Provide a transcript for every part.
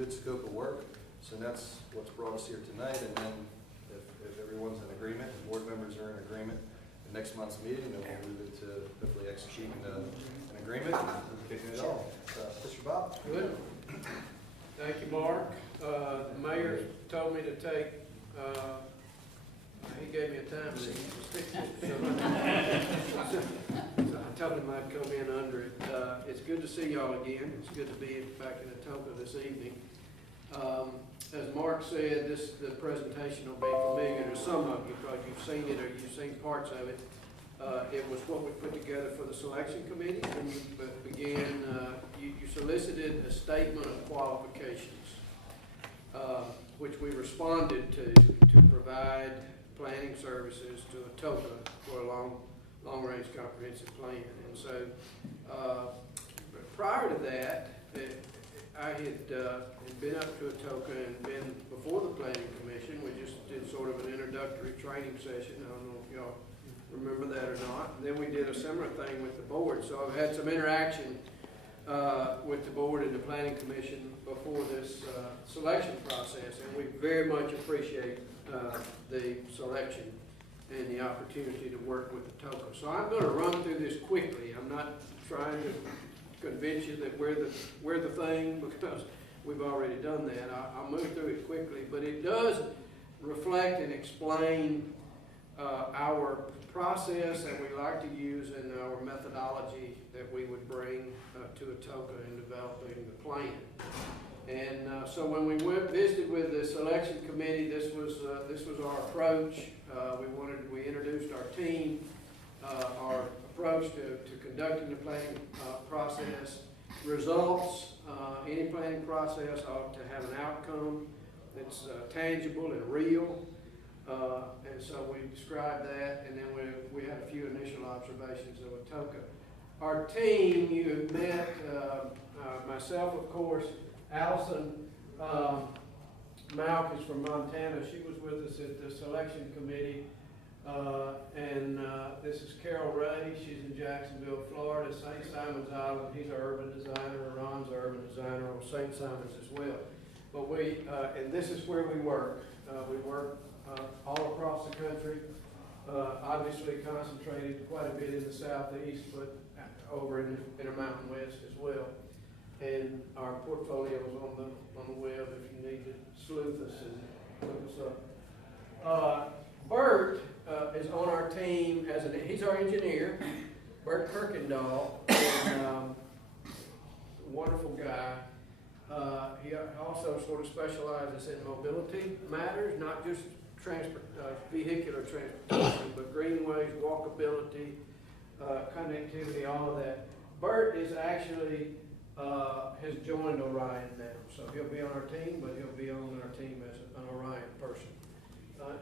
good scope of work. So that's what's brought us here tonight. And then if everyone's in agreement, the board members are in agreement, the next month's meeting, then we'll move into hopefully executing an agreement and kicking it off. Mr. Bob? Good. Thank you, Mark. The mayor told me to take, he gave me a time limit to stick to it. So I told him I'd come in under it. It's good to see y'all again. It's good to be back in Atoka this evening. As Mark said, the presentation will be familiar to some of you because you've seen it or you've seen parts of it. It was what we put together for the selection committee. When you began, you solicited a statement of qualifications, which we responded to provide planning services to Atoka for a long-range comprehensive plan. And so prior to that, I had been up to Atoka and been before the planning commission. We just did sort of an introductory training session. I don't know if y'all remember that or not. And then we did a similar thing with the board. So I've had some interaction with the board and the planning commission before this selection process, and we very much appreciate the selection and the opportunity to work with Atoka. So I'm going to run through this quickly. I'm not trying to convince you that we're the thing, because we've already done that. I'll move through it quickly, but it does reflect and explain our process that we like to use and our methodology that we would bring to Atoka in developing the plan. And so when we visited with the selection committee, this was our approach. We introduced our team, our approach to conducting the planning process. Results, any planning process ought to have an outcome that's tangible and real. And so we described that, and then we had a few initial observations of Atoka. Our team, you have met, myself, of course, Allison Malk is from Montana. She was with us at the selection committee. And this is Carol Ray. She's in Jacksonville, Florida. St. Simon's Island. He's our urban designer. Ron's our urban designer on St. Simon's as well. But and this is where we work. We work all across the country. Obviously concentrated quite a bit in the southeast, but over in the Intermountain West as well. And our portfolio is on the web if you need to sleuth us and look us up. Bert is on our team he's our engineer, Bert Kirkendall, and wonderful guy. He also sort of specializes in mobility matters, not just vehicular transportation, but greenways, walkability, connectivity, all of that. Bert is actually has joined Orion now, so he'll be on our team, but he'll be on our team as an Orion person.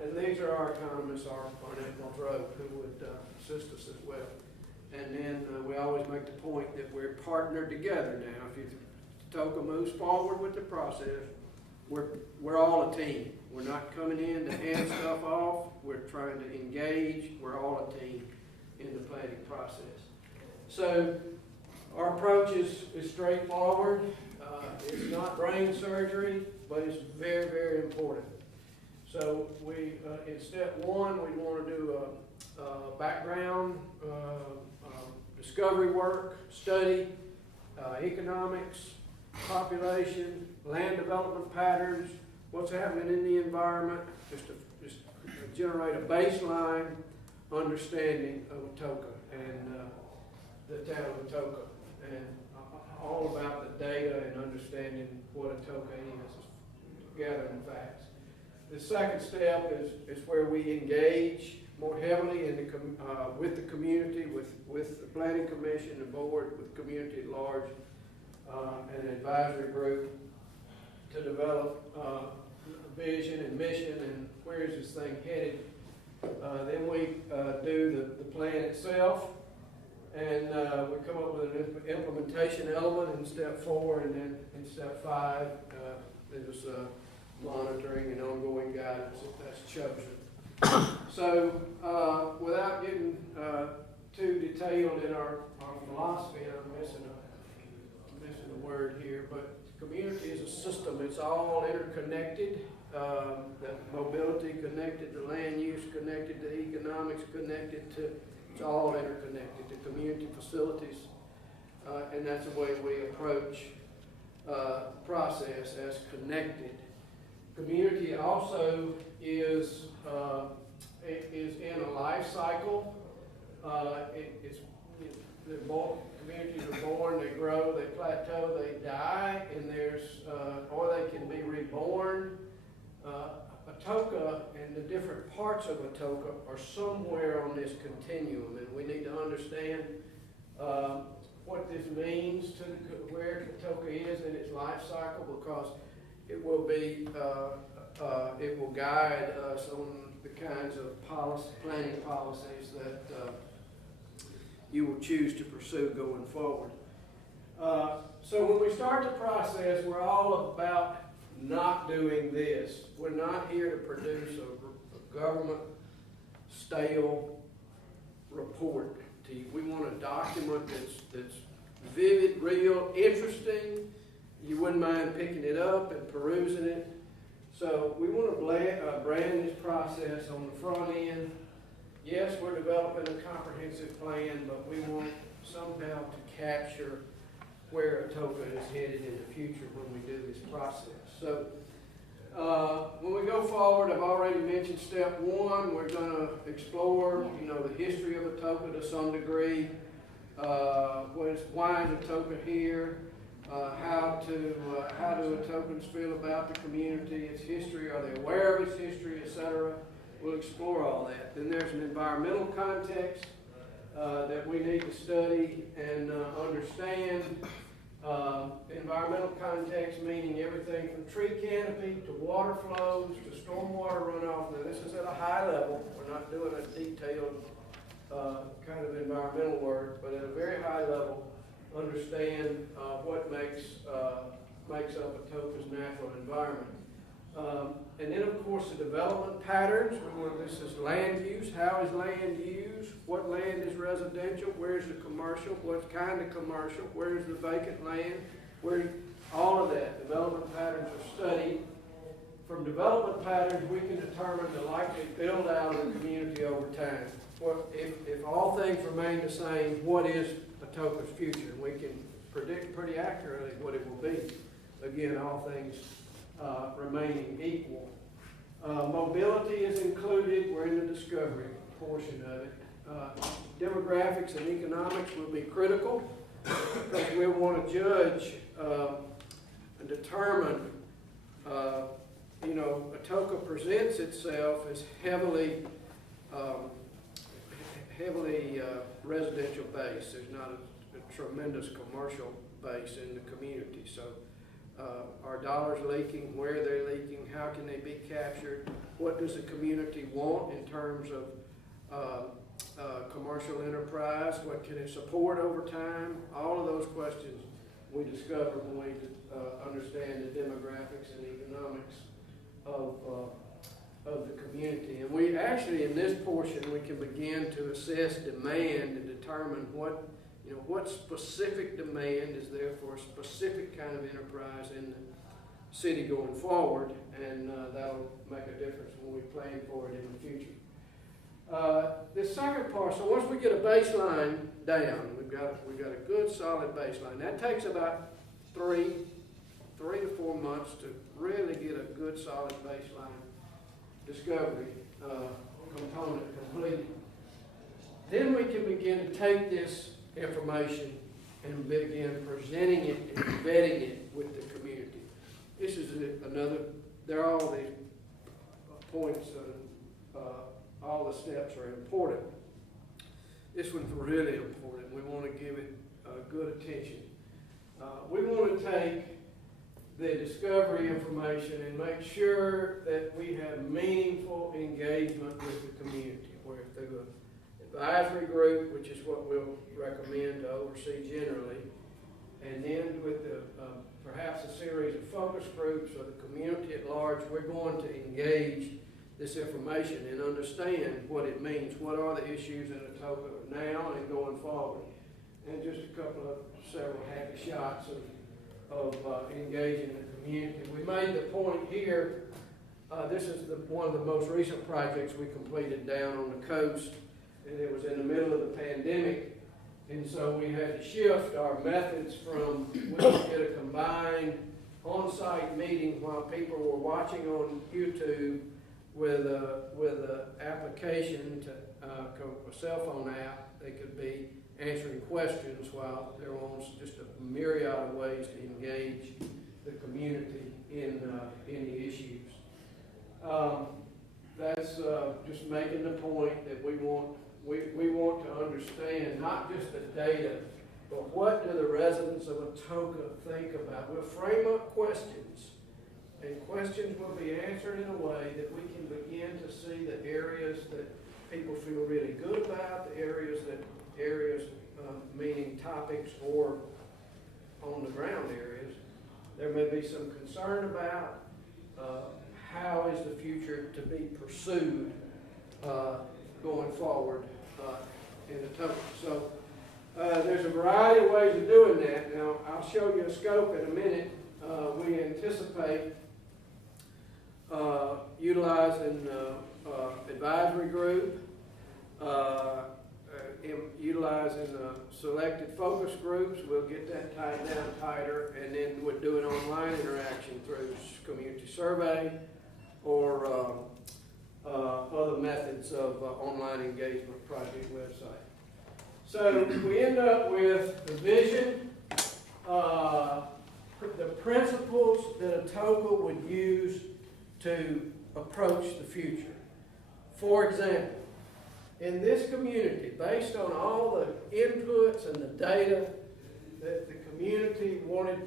And these are our economists, our Nichols Road, who would assist us as well. And then we always make the point that we're partnered together now. If Atoka moves forward with the process, we're all a team. We're not coming in to hand stuff off. We're trying to engage. We're all a team in the planning process. So our approach is straightforward. It's not brain surgery, but it's very, very important. So in step one, we want to do a background, discovery work, study, economics, population, land development patterns, what's happening in the environment, just generate a baseline understanding of Atoka and the town of Atoka, and all about the data and understanding what Atoka is, gathering facts. The second step is where we engage more heavily with the community, with the planning commission, the board, with the community at large, and an advisory group to develop vision and mission and where is this thing headed. Then we do the plan itself, and we come up with an implementation element in step 4, and then in step 5 there's monitoring and ongoing guidance if that's chosen. So without getting too detailed in our philosophy, and I'm missing a word here, but community is a system. It's all interconnected. The mobility connected to land use, connected to economics, connected to, it's all interconnected to community facilities. And that's the way we approach process as connected. Community also is in a life cycle. Communities are born, they grow, they plateau, they die, and or they can be reborn. Atoka and the different parts of Atoka are somewhere on this continuum, and we need to understand what this means to where Atoka is in its life cycle, because it will be it will guide us on the kinds of planning policies that you will choose to pursue going forward. So when we start the process, we're all about not doing this. We're not here to produce a government stale report to you. We want a document that's vivid, real, interesting. You wouldn't mind picking it up and perusing it. So we want to brand this process on the front end. Yes, we're developing a comprehensive plan, but we want somehow to capture where Atoka is headed in the future when we do this process. So when we go forward, I've already mentioned step one. We're going to explore, the history of Atoka to some degree. Why is Atoka here? How do Atokans feel about the community, its history? Are they aware of its history, etc.? We'll explore all that. Then there's an environmental context that we need to study and understand. Environmental context meaning everything from tree canopy to water flows to stormwater runoff. Now this is at a high level. We're not doing a detailed kind of environmental work, but at a very high level, understand what makes up Atoka's natural environment. And then, of course, the development patterns. This is land use. How is land used? What land is residential? Where's the commercial? What kind of commercial? Where's the vacant land? All of that. Development patterns are studied. From development patterns, we can determine the likely build out of the community over time. If all things remain the same, what is Atoka's future? We can predict pretty accurately what it will be. Again, all things remaining equal. Mobility is included. We're in the discovery portion of it. Demographics and economics will be critical because we want to judge and determine. Atoka presents itself as heavily residential base. There's not a tremendous commercial base in the community. So are dollars leaking? Where are they leaking? How can they be captured? What does the community want in terms of commercial enterprise? What can it support over time? All of those questions we discover when we understand the demographics and economics of the community. And we actually, in this portion, we can begin to assess demand and determine what specific demand is there for a specific kind of enterprise in the city going forward, and that'll make a difference when we plan for it in the future. This second part, so once we get a baseline down, we've got a good solid baseline. That takes about 3 to 4 months to really get a good solid baseline discovery component completed. Then we can begin to take this information and begin presenting it and vetting it with the community. This is there are all these points and all the steps are important. This one's really important. We want to give it good attention. We want to take the discovery information and make sure that we have meaningful engagement with the community, where through an advisory group, which is what we'll recommend to oversee generally, and then with perhaps a series of focus groups or the community at large, we're going to engage this information and understand what it means. What are the issues in Atoka now and going forward? And just several happy shots of engaging the community. We made the point here, this is one of the most recent projects we completed down on the coast, and it was in the middle of the pandemic, and so we had to shift our methods from, we did a combined on-site meeting while people were watching on YouTube with a application to a cell phone app. They could be answering questions while there was just a myriad of ways to engage the community in the issues. That's just making the point that we want to understand not just the data, but what do the residents of Atoka think about? We'll frame up questions, and questions will be answered in a way that we can begin to see the areas that people feel really good about, the areas meaning topics or on the ground areas. There may be some concern about how is the future to be pursued going forward in Atoka. So there's a variety of ways of doing that. Now, I'll show you a scope in a minute. We anticipate utilizing advisory group, utilizing selected focus groups. We'll get that tied down tighter, and then we'll do an online interaction through community survey or other methods of online engagement project website. So we end up with the vision, the principles that Atoka would use to approach the future. For example, in this community, based on all the inputs and the data that the community wanted to,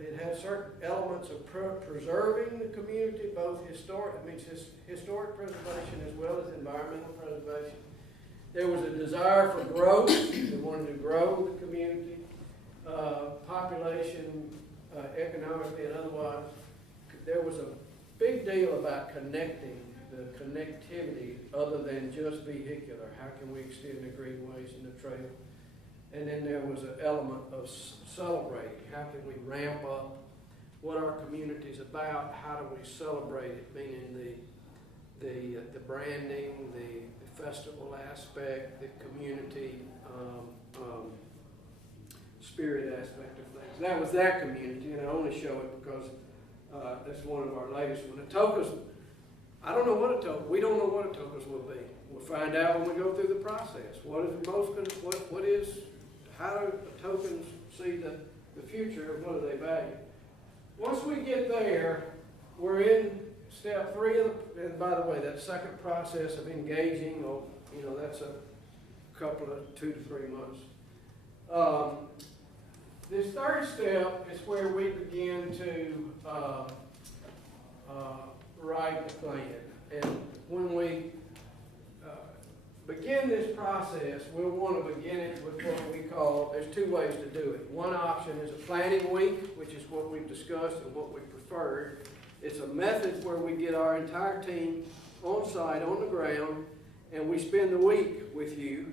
it has certain elements of preserving the community, both historic preservation as well as environmental preservation. There was a desire for growth. They wanted to grow the community, population, economically and otherwise. There was a big deal about connecting, the connectivity other than just vehicular. How can we extend the greenways and the trail? And then there was an element of celebrating. How can we ramp up what our community is about? How do we celebrate it? Meaning the branding, the festival aspect, the community spirit aspect of things. That was that community, and I only show it because that's one of our latest ones. Atoka's, I don't know what Atoka, we don't know what Atoka's will be. We'll find out when we go through the process. How do Atokans see the future, and what do they value? Once we get there, we're in step 3 and by the way, that second process of engaging, that's a couple of 2 to 3 months. This third step is where we begin to write the plan. And when we begin this process, we'll want to begin it with what we call, there's 2 ways to do it. One option is a planning week, which is what we've discussed and what we preferred. It's a method where we get our entire team on site, on the ground, and we spend the week with you.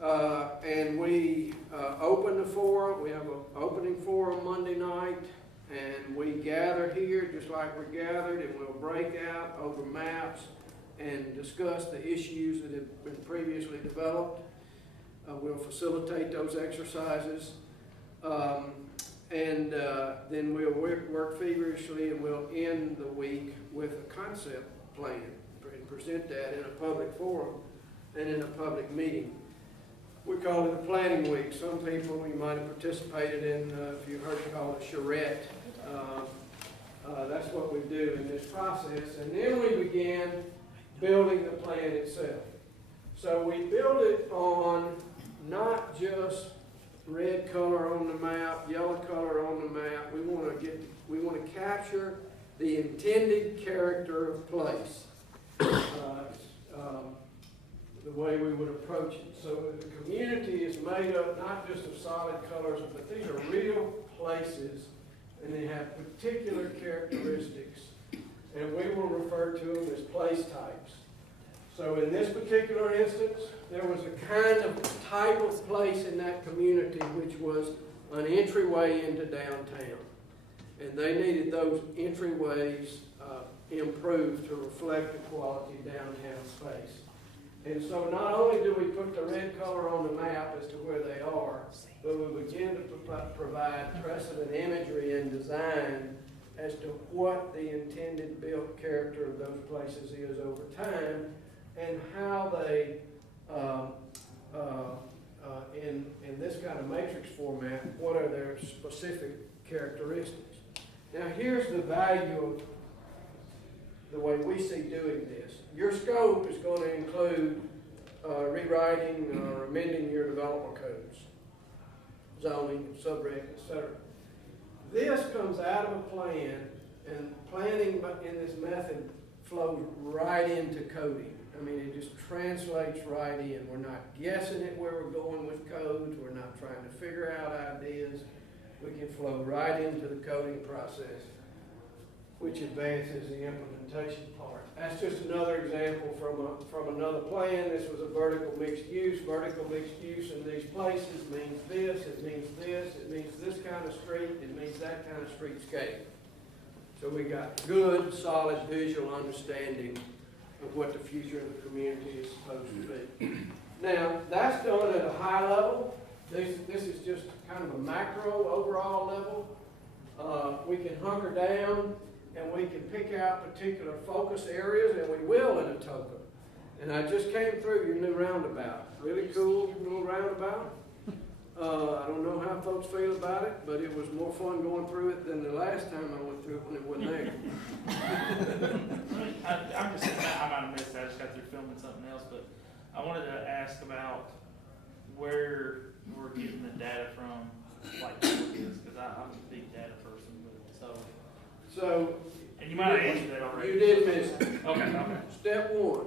And we open the forum. We have an opening forum Monday night, and we gather here just like we're gathered, and we'll break out over maps and discuss the issues that have been previously developed. We'll facilitate those exercises. And then we'll work feverishly, and we'll end the week with a concept plan and present that in a public forum and in a public meeting. We call it a planning week. Some people you might have participated in, if you've heard it called a charrette. That's what we do in this process. And then we begin building the plan itself. So we build it on not just red color on the map, yellow color on the map. We want to capture the intended character of place. The way we would approach it. So the community is made up not just of solid colors, but these are real places, and they have particular characteristics, and we will refer to them as place types. So in this particular instance, there was a kind of type of place in that community which was an entryway into downtown. And they needed those entryways improved to reflect the quality of downtown space. And so not only do we put the red color on the map as to where they are, but we begin to provide precedent imagery and design as to what the intended built character of those places is over time, and how they, in this kind of matrix format, what are their specific characteristics. Now here's the value of the way we see doing this. Your scope is going to include rewriting or amending your development codes, zoning, subregs, etc. This comes out of a plan, and planning in this method flows right into coding. I mean, it just translates right in. We're not guessing at where we're going with codes. We're not trying to figure out ideas. We can flow right into the coding process, which advances the implementation part. That's just another example from another plan. This was a vertical mixed use. Vertical mixed use in these places means this, it means this, it means this kind of street, it means that kind of streetscape. So we got good, solid visual understanding of what the future of the community is supposed to be. Now, that's done at a high level. This is just kind of a macro overall level. We can hunker down and we can pick out particular focus areas, and we will in Atoka. And I just came through your new roundabout. Really cool little roundabout. I don't know how folks feel about it, but it was more fun going through it than the last time I went through it when it wasn't there. I'm just saying, I might have missed that. I just got through filming something else, but I wanted to ask about where we're getting the data from, like, because I'm a big data person, but So, and you might have answered that already. you did miss it. Okay. Step one,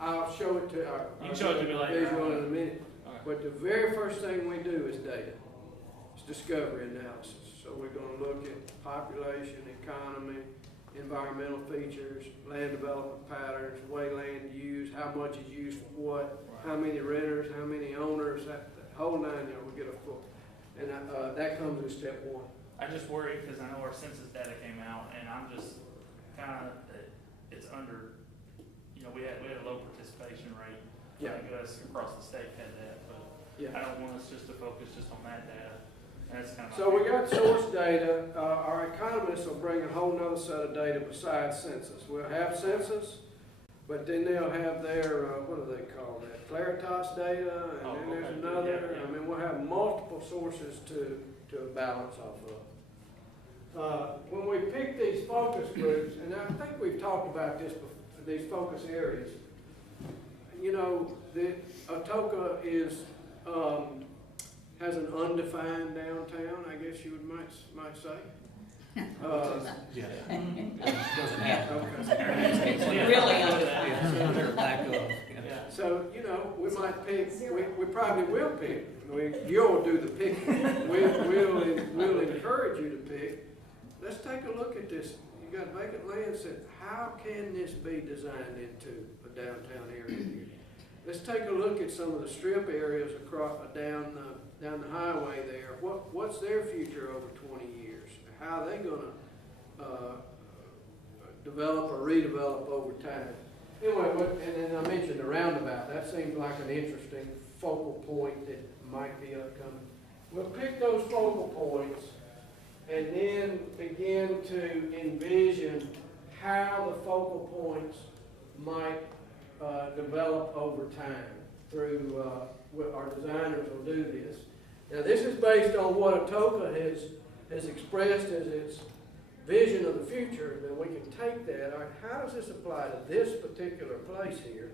I'll show it to You can show it to me later. visual in a minute. Okay. But the very first thing we do is data. It's discovery analysis. So we're going to look at population, economy, environmental features, land development patterns, way land used, how much is used for what, how many renters, how many owners, that whole nine there, we get a full. And that comes in step one. I just worry because I know our census data came out, and I'm just kind of, it's under, we had a low participation rate. Yeah. I guess across the state had that, but Yeah. I don't want us just to focus just on that data. And that's kind of. So we got source data. Our economists will bring a whole nother set of data besides census. We'll have census, but then they'll have their, what do they call that? Claritas data, and then there's another. Yeah. I mean, we'll have multiple sources to balance off of. When we pick these focus groups, and I think we've talked about this before, these focus areas, the Atoka has an undefined downtown, I guess you might say. Yeah. Doesn't happen. Okay. It's really undefined. Back up. Yeah. So, we might pick, we probably will pick. You'll do the picking. We'll encourage you to pick. Let's take a look at this. You got vacant land set. How can this be designed into a downtown area here? Let's take a look at some of the strip areas across down the highway there. What's their future over 20 years? How are they going to develop or redevelop over time? Anyway, and then I mentioned the roundabout. That seems like an interesting focal point that might be upcoming. We'll pick those focal points and then begin to envision how the focal points might develop over time through our designers will do this. Now this is based on what Atoka has expressed as its vision of the future. Then we can take that, all right, how does this apply to this particular place here?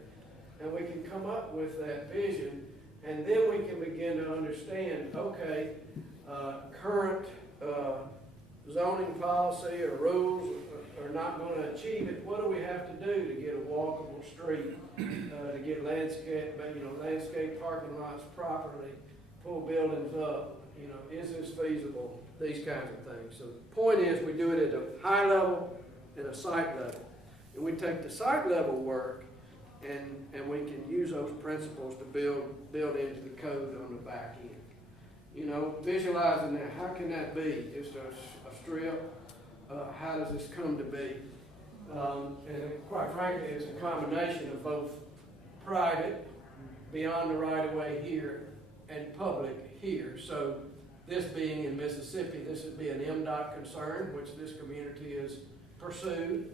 And we can come up with that vision, and then we can begin to understand, okay, current zoning policy or rules are not going to achieve it. What do we have to do to get a walkable street, to get landscape parking lots properly, pull buildings up? Is this feasible? These kinds of things. So the point is, we do it at a high level and a site level, and we take the site level work, and we can use those principles to build into the code on the back end. You know, visualizing that, how can that be? Just a strip? How does this come to be? And quite frankly, it's a combination of both private, beyond the right-of-way here, and public here. So this being in Mississippi, this would be an MDOT concern, which this community has pursued,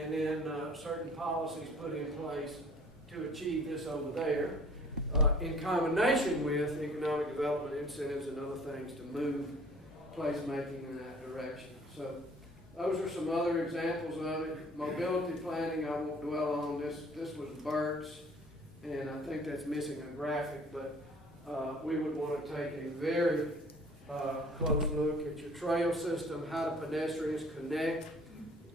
and then certain policies put in place to achieve this over there, in combination with economic development incentives and other things to move placemaking in that direction. So those are some other examples of it. Mobility planning, I won't dwell on. This was Bert's, and I think that's missing a graphic, but we would want to take a very close look at your trail system, how do pedestrians connect.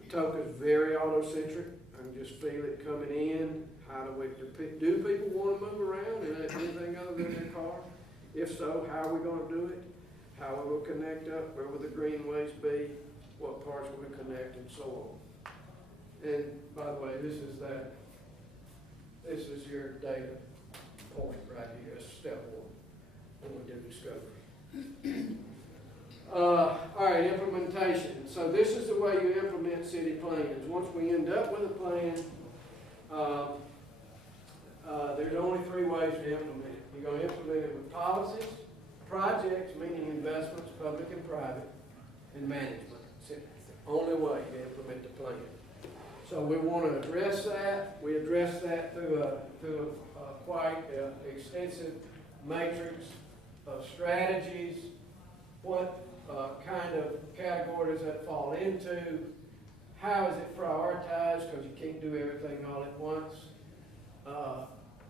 Atoka is very auto-centric. I can just feel it coming in. How do people want to move around and anything other than their car? If so, how are we going to do it? How will we connect up? Where will the greenways be? What parts will we connect, and so on. And by the way, this is your data point right here. It's step one when we do discovery. All right, implementation. So this is the way you implement city plans. Once we end up with a plan, there's only 3 ways to implement it. You're going to implement it with policies, projects, meaning investments, public and private, and management. It's the only way to implement the plan. So we want to address that. We address that through a quite extensive matrix of strategies. What kind of categories that fall into? How is it prioritized? Because you can't do everything all at once.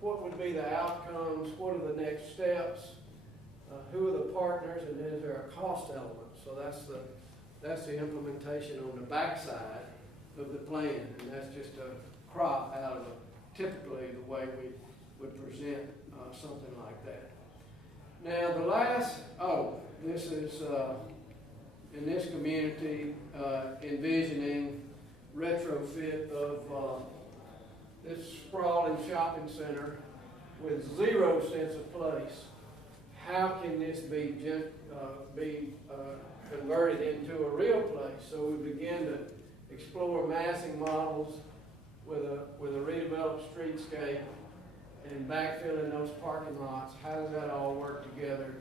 What would be the outcomes? What are the next steps? Who are the partners? And then is there a cost element? So that's the implementation on the backside of the plan, and that's just a crop out of typically the way we would present something like that. Now the last, this is in this community envisioning retrofit of this sprawling shopping center with 0 sense of place. How can this be converted into a real place? So we begin to explore massing models with a redeveloped streetscape and backfilling those parking lots. How does that all work together?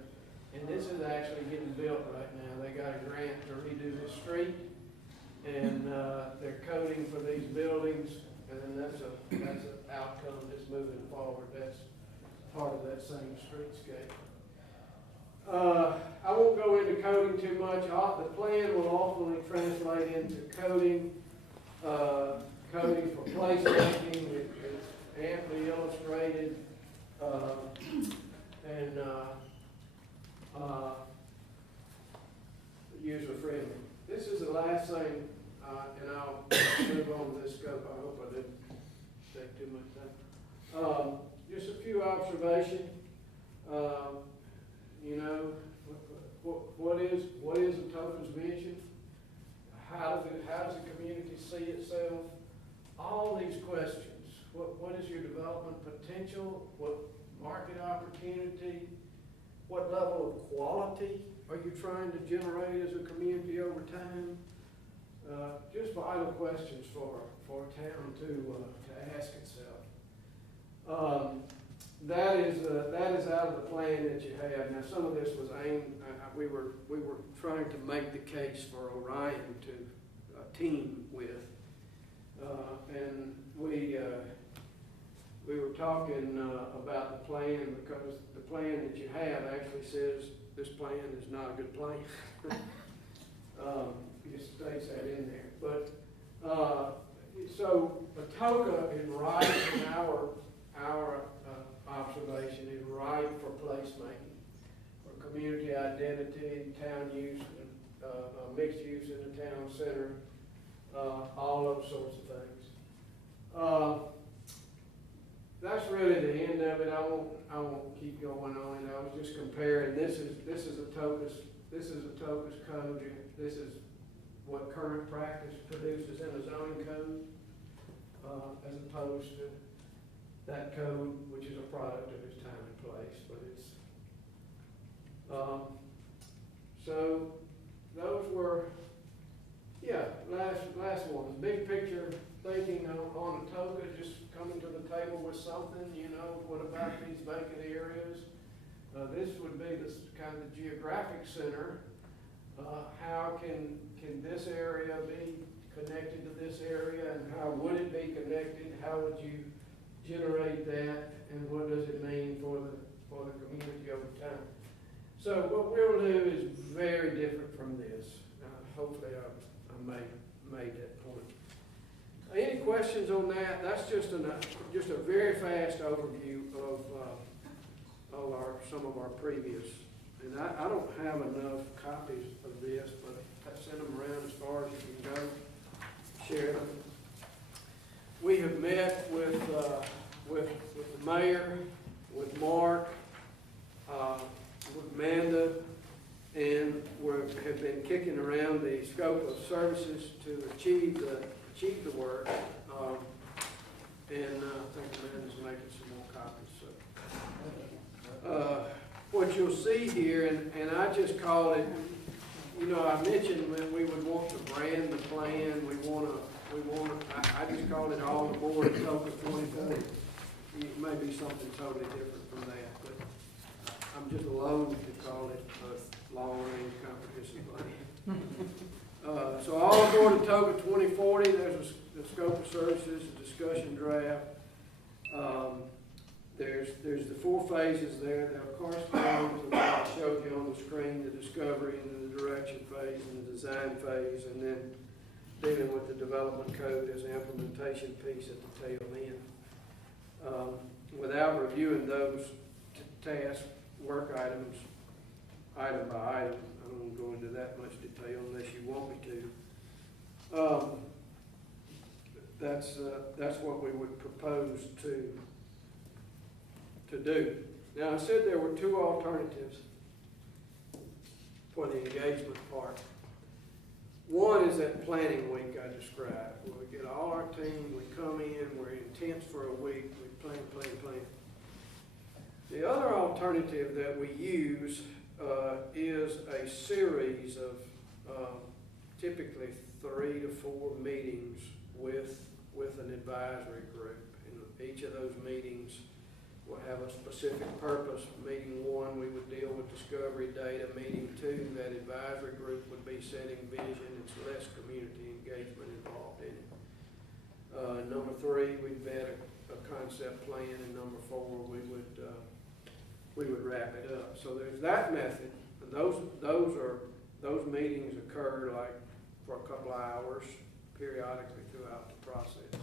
And this is actually getting built right now. They got a grant to redo the street, and they're coding for these buildings, and then that's an outcome that's moving forward. That's part of that same streetscape. I won't go into coding too much. The plan will ultimately translate into coding for placemaking. It's amply illustrated, and user-friendly. This is the last thing, and I'll move on to this scope. I hope I didn't take too much time. Just a few observations. You know, what is Atoka's vision? How does the community see itself? All these questions. What is your development potential? What market opportunity? What level of quality are you trying to generate as a community over time? Just vital questions for a town to ask itself. That is out of the plan that you have. Now, some of this was aimed. We were trying to make the case for Orion to team with, and we were talking about the plan, because the plan that you have actually says this plan is not a good plan. It just states that in there. But so Atoka is right in our observation, is right for placemaking, for community identity, town use, mixed use in the town center, all those sorts of things. That's really the end of it. I won't keep going on it. I was just comparing. This is Atoka's code. This is what current practice produces in the zoning code, as opposed to that code, which is a product of its time and place. But So those were, last one, big picture thinking on Atoka, just coming to the table with something, what about these vacant areas? This would be this kind of the geographic center. How can this area be connected to this area, and how would it be connected? How would you generate that, and what does it mean for the community over time? So what we'll do is very different from this. Hopefully I made that point. Any questions on that? That's just a very fast overview of some of our previous. And I don't have enough copies of this, but I sent them around as far as you can go. Share them. We have met with the mayor, with Mark, with Amanda, and have been kicking around the scope of services to achieve the work. And I think Amanda's making some more copies. So, what you'll see here, and I just call it, I mentioned when we would want to brand the plan. I just call it all the board Atoka 2040. It may be something totally different from that, but I'm just loath to call it a long-range comprehensive plan. So all aboard Atoka 2040, there's the scope of services, a discussion draft. There's the 4 phases there. They'll correspond to what I showed you on the screen, the discovery and the direction phase and the design phase, and then dealing with the development code as an implementation piece at the tail end. Without reviewing those task work items, item by item, I don't want to go into that much detail unless you want me to. That's what we would propose to do. Now, I said there were 2 alternatives for the engagement part. One is that planning week I described, where we get all our team, we come in, we're intense for a week, we plan. The other alternative that we use is a series of typically 3 to 4 meetings with an advisory group. And each of those meetings will have a specific purpose. Meeting 1, we would deal with discovery data. Meeting 2, that advisory group would be setting vision. It's less community engagement involved in it. Number 3, we'd vet a concept plan, and number 4, we would wrap it up. So there's that method. And those meetings occur like for a couple of hours periodically throughout the process.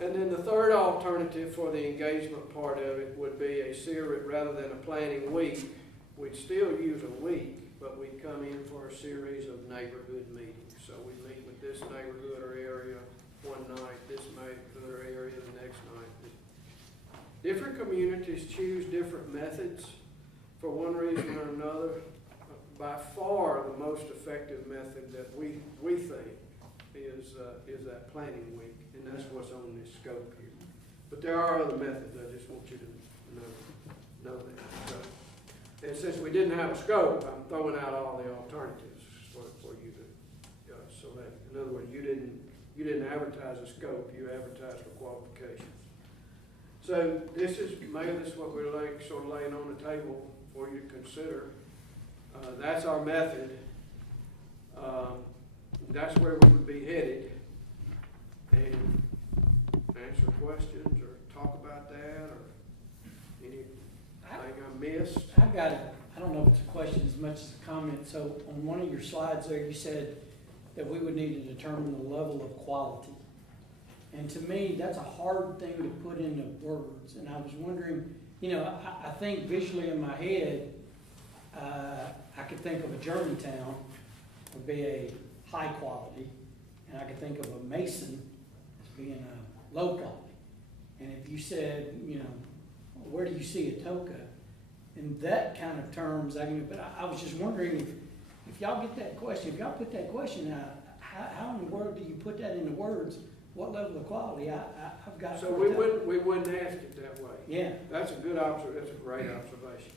And then the third alternative for the engagement part of it would be a series, rather than a planning week, we'd still use a week, but we'd come in for a series of neighborhood meetings. So we meet with this neighborhood or area one night, this neighborhood or area the next night. Different communities choose different methods for one reason or another. By far, the most effective method that we think is that planning week, and that's what's on this scope here. But there are other methods. I just want you to know that. So, and since we didn't have a scope, I'm throwing out all the alternatives for you to select. In other words, you didn't advertise a scope. You advertised for qualifications. So this is what we're sort of laying on the table for you to consider. That's our method. That's where we would be headed, and answer questions or talk about that or anything I missed. I don't know if it's a question as much as a comment. So on one of your slides there, you said that we would need to determine the level of quality. And to me, that's a hard thing to put into words. And I was wondering, I think visually in my head, I could think of a Germantown would be a high quality, and I could think of a Mason as being a low quality. And if you said, where do you see Atoka? In that kind of terms, but I was just wondering if y'all get that question, if y'all put that question out, how in the world do you put that into words? What level of quality? I've got. So we wouldn't ask it that way. Yeah. That's a good observation. That's a great observation.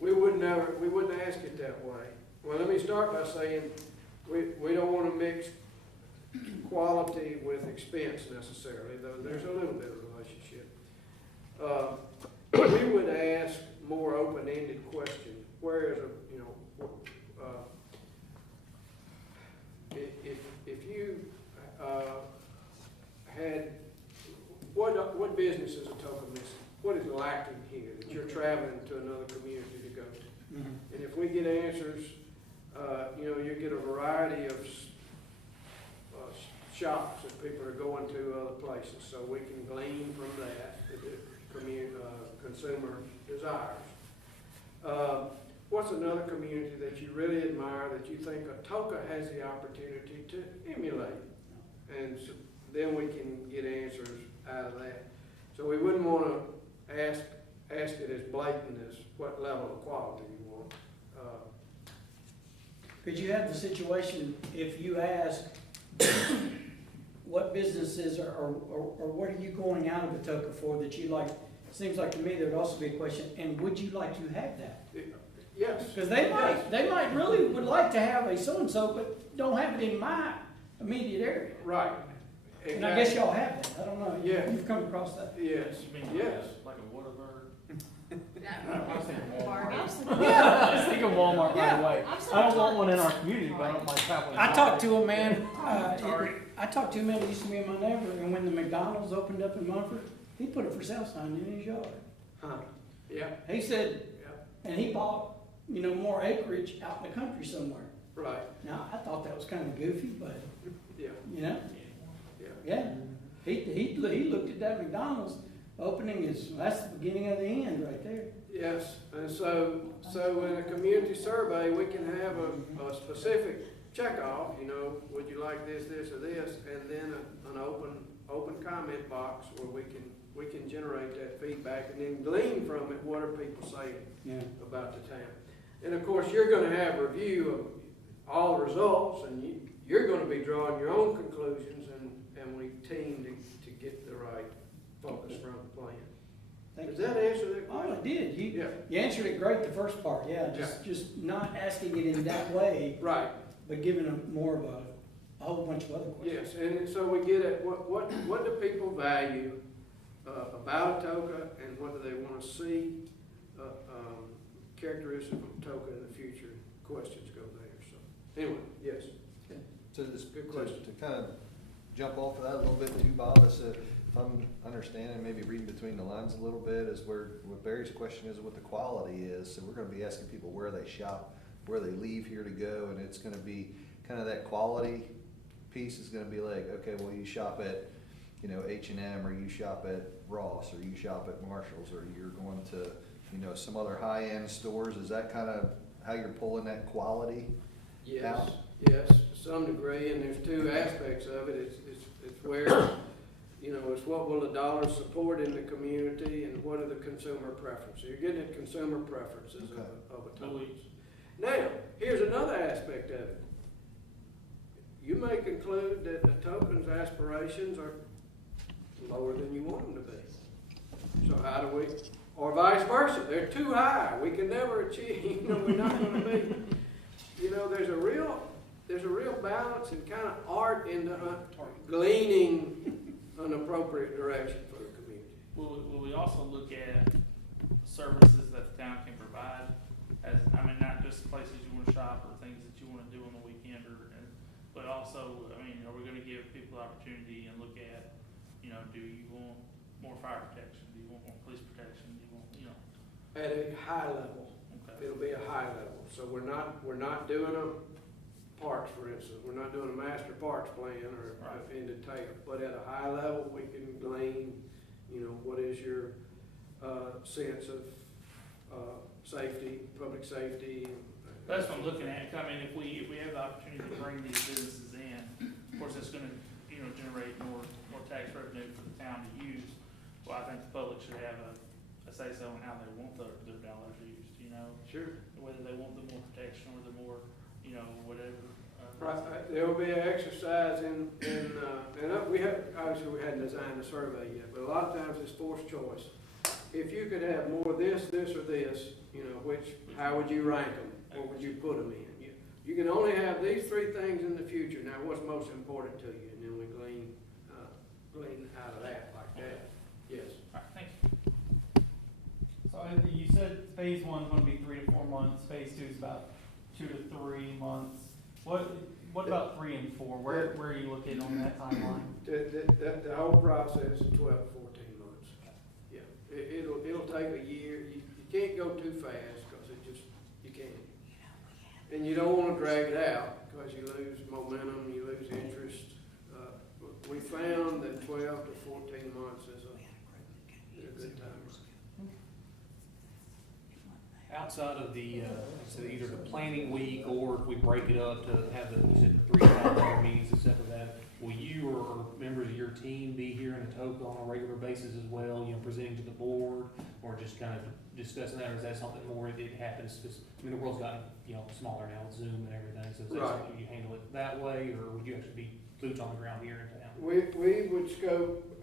we wouldn't ask it that way. Well, let me start by saying, we don't wanna mix quality with expense necessarily, though there's a little bit of relationship. We would ask more open-ended questions, whereas, if you, had, what business is Atoka missing? What is lacking here that you're traveling to another community to go to? Mhm. And if we get answers, you get a variety of shops that people are going to other places, so we can glean from that, consumer desires. What's another community that you really admire that you think Atoka has the opportunity to emulate? And so then we can get answers out of that. So we wouldn't want to ask it as blatant as what level of quality you want. Could you have the situation, if you ask, what businesses or what are you going out of Atoka for that you like? Seems like to me there'd also be a question, and would you like to have that? Yes. Because they might really would like to have a so-and-so, but don't have it in my immediate area. Right. And I guess y'all have that, I don't know. Yeah. You've come across that. Yes, You mean yes. like a Whataburger? I was thinking Walmart. Yeah. I was thinking Walmart Yeah. right away. I don't want one in our community, but I don't mind traveling. I talked to a man, Sorry. I talked to a man that used to be in my neighborhood, and when the McDonald's opened up in Mumford, he put a for sale sign in his yard. Huh. Yeah, He said, yeah, and he bought, more acreage out in the country somewhere. right, Now, I thought that was kind of goofy, but, yeah, yeah. yeah. He looked at that McDonald's opening that's the beginning of the end right there. Yes, and so in a community survey, we can have a specific checkoff, would you like this, this, or this, and then an open comment box where we can generate that feedback and then glean from it, what are people saying Yeah. about the town. And of course, you're gonna have review of all the results, and you're gonna be drawing your own conclusions, and we team to get the right focus from the plan. Thank Does you. that answer that Oh, question? it did. Yeah, You answered it great the first part, yeah. Just not asking it in that way, right. but giving them more of a whole bunch of other questions. Yes, and so we get at what do people value about Atoka, and what do they want to see, characteristics of Atoka in the future? Questions go there, so, anyway, yes. So this, Good question. to kind of jump off of that a little bit too, Bob, is if I'm understanding, maybe reading between the lines a little bit, is what Barry's question is what the quality is. So we're gonna be asking people where they shop, where they leave here to go, and it's gonna be kind of that quality piece is gonna be like, okay, well, you shop at, H&M, or you shop at Ross, or you shop at Marshall's, or you're going to, some other high-end stores. Is that kind of how you're pulling that quality? Yes, Out? yes, to some degree, and there's two aspects of it. It's where, it's what will the dollar support in the community, and what are the consumer preferences. You're getting at consumer preferences Okay. of Atoka. Now, here's another aspect of it. You may conclude that Atoka's aspirations are lower than you want them to be. So how do we, or vice versa, they're too high, we can never achieve, we're not gonna be. There's a real balance and kind of art in the gleaning an appropriate direction for the community. Will we also look at services that the town can provide not just places you wanna shop or things that you wanna do on the weekend but also, are we gonna give people opportunity and look at, do you want more fire protection? Do you want more police protection? Do you want, At a high level, okay. it'll be a high level, so we're not doing a parks, for instance, we're not doing a master parks plan or in detail, but at a high level, we can glean, what is your, sense of, safety, public safety. That's what I'm looking at. If we have the opportunity to bring these businesses in, of course, it's gonna, generate more tax revenue for the town to use. Well, I think the public should have a say-so on how they want their dollars used, Sure. whether they want the more protection or the more, whatever. Right, there will be an exercise and we hadn't designed the survey yet, but a lot of times it's forced choice. if you could have more this, this, or this, you know, how would you rank them? What would you put them in? You can only have these three things in the future. Now, what's most important to you? And then we glean out of that like that. Yes. All right, thanks. So you said phase one's gonna be 3 to 4 months, phase two's about 2 to 3 months. What about 3 and 4? Where are you looking on that timeline? The whole process is 12 to 14 months. Yeah, it'll take a year. You can't go too fast, because you can't. And you don't wanna drag it out, because you lose momentum, you lose interest. We found that 12 to 14 months is a good time. Outside of the, so either the planning week, or if we break it up to have the, you said the 3 to 5 hour meetings and stuff like that, will you or members of your team be here in Atoka on a regular basis as well, you know, presenting to the board, or just kind of discussing that, or is that something more that happens, just, I mean, the world's gotten, you know, smaller now with Zoom and everything, so is that Right. something you handle it that way, or would you actually be boots on the ground here in town? We would scope,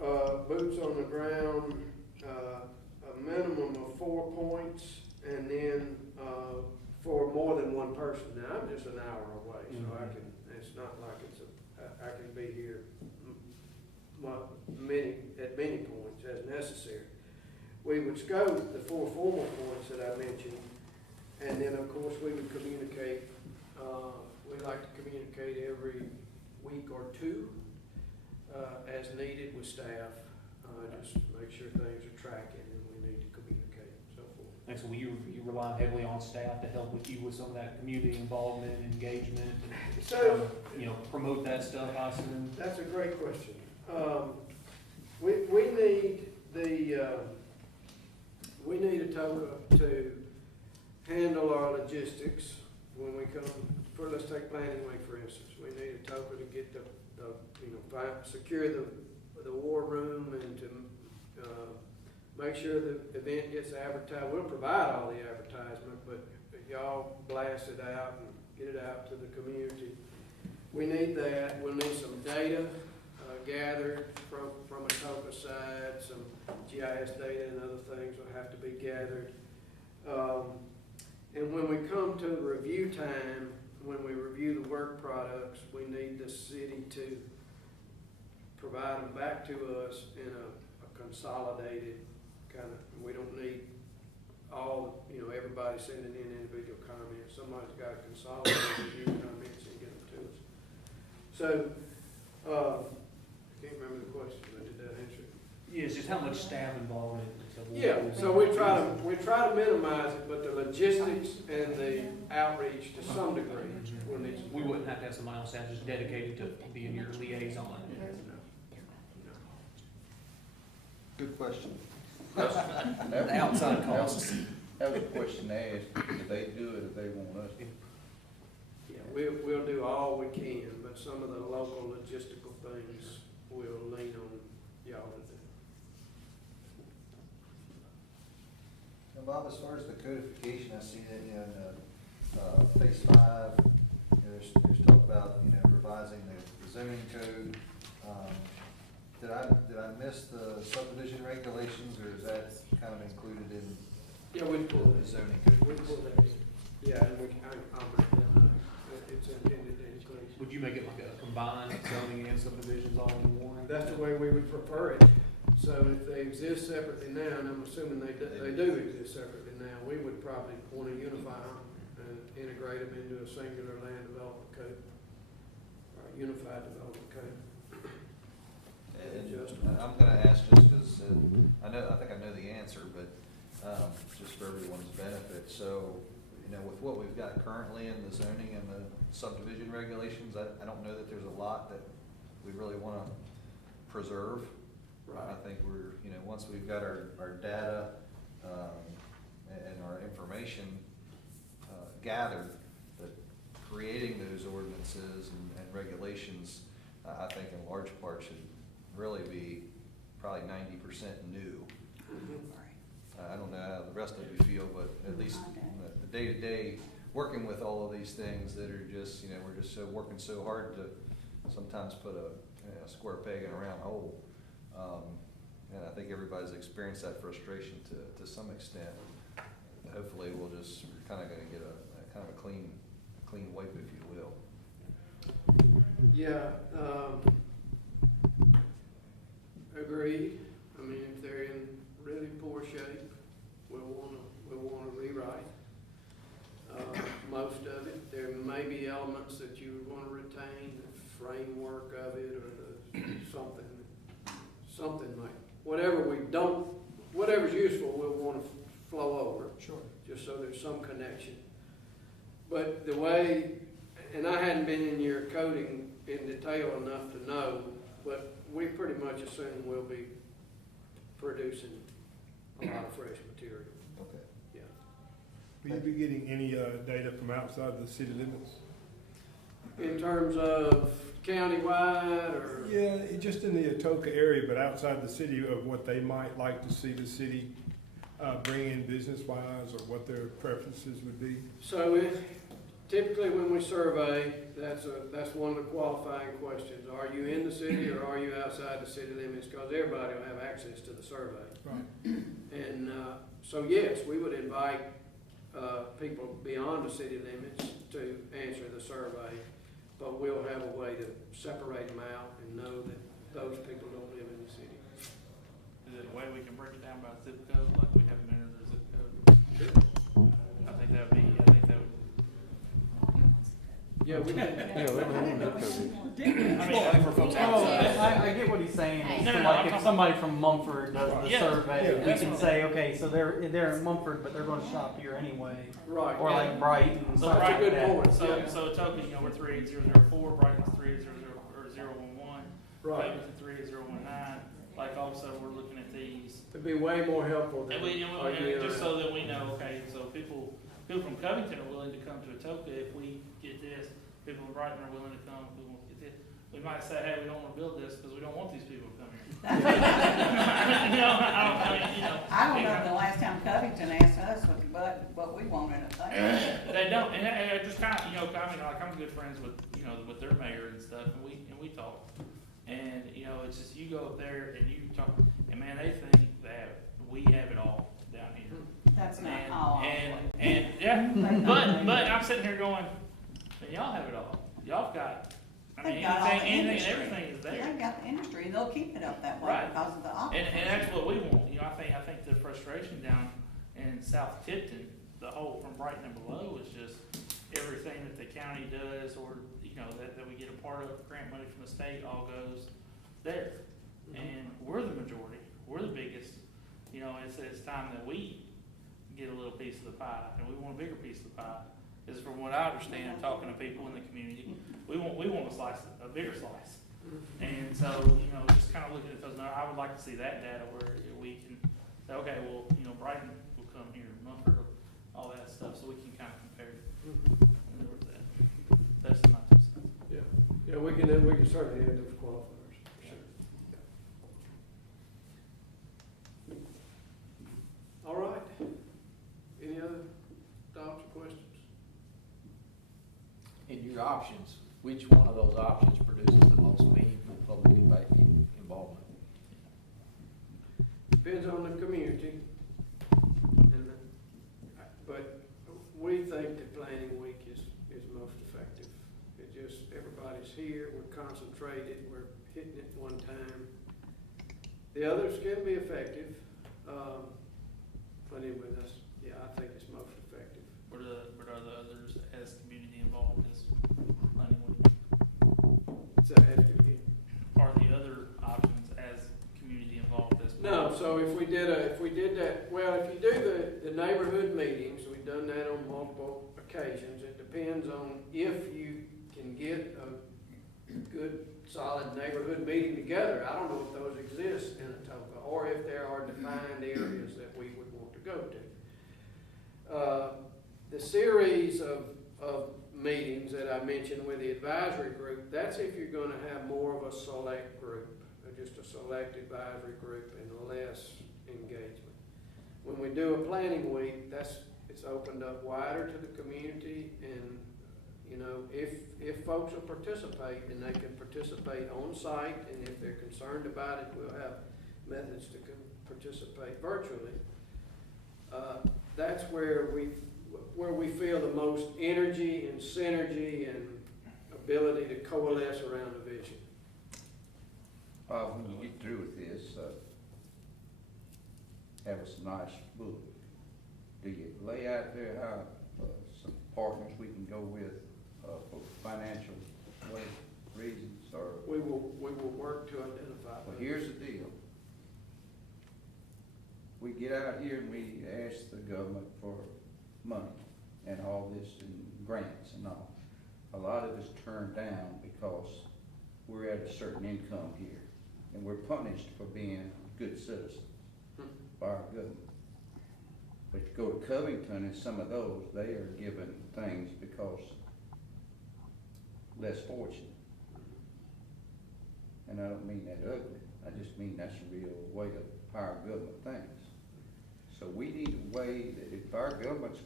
boots on the ground, a minimum of 4 points, and then, for more than one person. Now, I'm just an hour away, so it's not like I can be here at many points as necessary. We would scope the 4 formal points that I mentioned, and then, of course, we would communicate, we like to communicate every week or two, as needed with staff, just make sure things are tracking and we need to communicate and so forth. And so will you rely heavily on staff to help with you with some of that community involvement, engagement, and, So- you know, promote that stuff, I assume? That's a great question. We need we need Atoka to handle our logistics when we come, let's take planning week, for instance. We need Atoka to get secure the war room, and to, make sure the event gets advertised. We'll provide all the advertisement, but y'all blast it out and get it out to the community. We need that. We'll need some data gathered from Atoka side, some GIS data and other things will have to be gathered. And when we come to review time, when we review the work products, we need the city to provide them back to us in a consolidated kind of, we don't need everybody sending in individual comments. Somebody's got to consolidate review comments and get them to us. So, I can't remember the question, but did that answer it? Yeah, it's just how much staff involvement. Yeah, so we try to minimize it, but the logistics and the outreach to some degree will need some. We wouldn't have to have somebody on staff just dedicated to being your liaison. Good question. The outside costs. That was a question asked, if they do it, if they want us to. Yeah, we'll do all we can, but some of the local logistical things we'll lean on y'all to do. Now, Bob, as far as the codification, I see that, in phase 5, there's talk about, revising the zoning code. Did I miss the subdivision regulations, or is that kind of included in Yeah, we pull the this. zoning code? We pull that in. Yeah, and I'll make that up. It's intended to include. Would you make it like a combined zoning and subdivisions all in one? That's the way we would prefer it. So if they exist separately now, and I'm assuming they do exist separately now, we would probably want to unify them and integrate them into a singular land development code, or a unified development code. And I'm gonna ask just because, I think I know the answer, but, just for everyone's benefit. So, with what we've got currently in the zoning and the subdivision regulations, I don't know that there's a lot that we really wanna preserve. Right. I think we're, once we've got our data, and our information, gathered, that creating those ordinances and regulations, I think in large part should really be probably 90% new. I don't know how the rest of you feel, but at least the day-to-day, working with all of these things that are just, we're just working so hard to sometimes put a square peg in a round hole. And I think everybody's experienced that frustration to some extent. Hopefully, we're kind of gonna get a kind of a clean wipe, if you will. Yeah, agreed. I mean, if they're in really poor shape, we'll wanna rewrite. Most of it, there may be elements that you wanna retain, the framework of it, or something like, whatever's useful, we'll wanna flow over. Sure. Just so there's some connection. But the way, and I hadn't been in your coding in detail enough to know, but we pretty much assume we'll be producing a lot of fresh material, Okay. yeah. Will you be getting any data from outside the city limits? In terms of countywide, or? Yeah, just in the Atoka area, but outside the city, of what they might like to see the city bring in business-wise, or what their preferences would be? So typically when we survey, that's one of the qualifying questions. Are you in the city or are you outside the city limits? Because everybody will have access to the survey. Right. And so yes, we would invite people beyond the city limits to answer the survey, but we'll have a way to separate them out and know that those people don't live in the city. Is there a way we can break it down by zip code, like we have them enter their zip code? I think that would. Yeah, we can. I mean, Like for folks Oh, outside. I get what he's saying. No, So no, like I'm if talking- somebody from Mumford does the Yeah. survey, Yeah, we that's can what- say, okay, so they're in Mumford, but they're gonna shop here anyway. Right. Or like Brighton, So something That's a like good that. point. Yeah. So Atoka, we're 38004, Brighton's 38000 Right. Cleveland's 38019. Like also, we're looking at these, It'd be way more helpful than. are you in just or so that we know, okay, so people from Covington are willing to come to Atoka if we get this. People in Brighton are willing to come if we want to get this. We might say, hey, we don't want to build this because we don't want these people to come here. I I don't know the last time Covington asked us what we wanted, I think. They don't, and I just kind of, I mean, like, I'm good friends with, with their mayor and stuff, and we talk. And, it's just, you go up there and you talk, and man, they think that we have it all down here. That's not all. And, yeah, but I'm sitting here going, man, y'all have it all. Y'all got, They've got all the anything and industry. everything is there. They've got the industry, they'll keep it up that way Right. because of the office. And that's what we want, I think the frustration down in South Tipton, the whole from Brighton and below is just everything that the county does or, that we get a part of, grant money from the state, all goes there. And we're the majority, we're the biggest, it's time that we get a little piece of the pie, and we want a bigger piece of the pie. Is from what I understand, talking to people in the community, we want a slice, a bigger slice. And so, just kind of looking at those, I would like to see that data where we can say, okay, well, Brighton will come here, Mumford, all that stuff, so we can kind of compare it. And that's my 2 cents. Yeah, we can certainly add those qualifiers, sure. All right. Any other thoughts or questions? In your options, which one of those options produces the most meaningful public involvement? Depends on the community. But we think that planning week is most effective. It just, everybody's here, we're concentrated, we're hitting it one time. The others can be effective, but anyway, I think it's most effective. What are the others as community involved as planning week? So that's good. Are the other options as community involved as? No, so if we did that, well, if you do the neighborhood meetings, we've done that on multiple occasions. It depends on if you can get a good, solid neighborhood meeting together. I don't know if those exist in Atoka, or if there are defined areas that we would want to go to. The series of meetings that I mentioned with the advisory group, that's if you're gonna have more of a select group, just a select advisory group and less engagement. When we do a planning week, it's opened up wider to the community, and, if folks will participate, and they can participate on site, and if they're concerned about it, we'll have methods to participate virtually, that's where we feel the most energy and synergy and ability to coalesce around a vision. When you get through with this, have us a nice book. Do you lay out there how, some partners we can go with, for financial reasons, or? We will work to identify Well, those. here's the deal. We get out here and we ask the government for money and all this and grants and all. A lot of us turn down because we're at a certain income here and we're punished for being good citizens by our government. But you go to Covington and some of those, they are given things because less fortunate. And I don't mean that ugly, I just mean that's a real way of how our government thinks. So we need a way that if our government's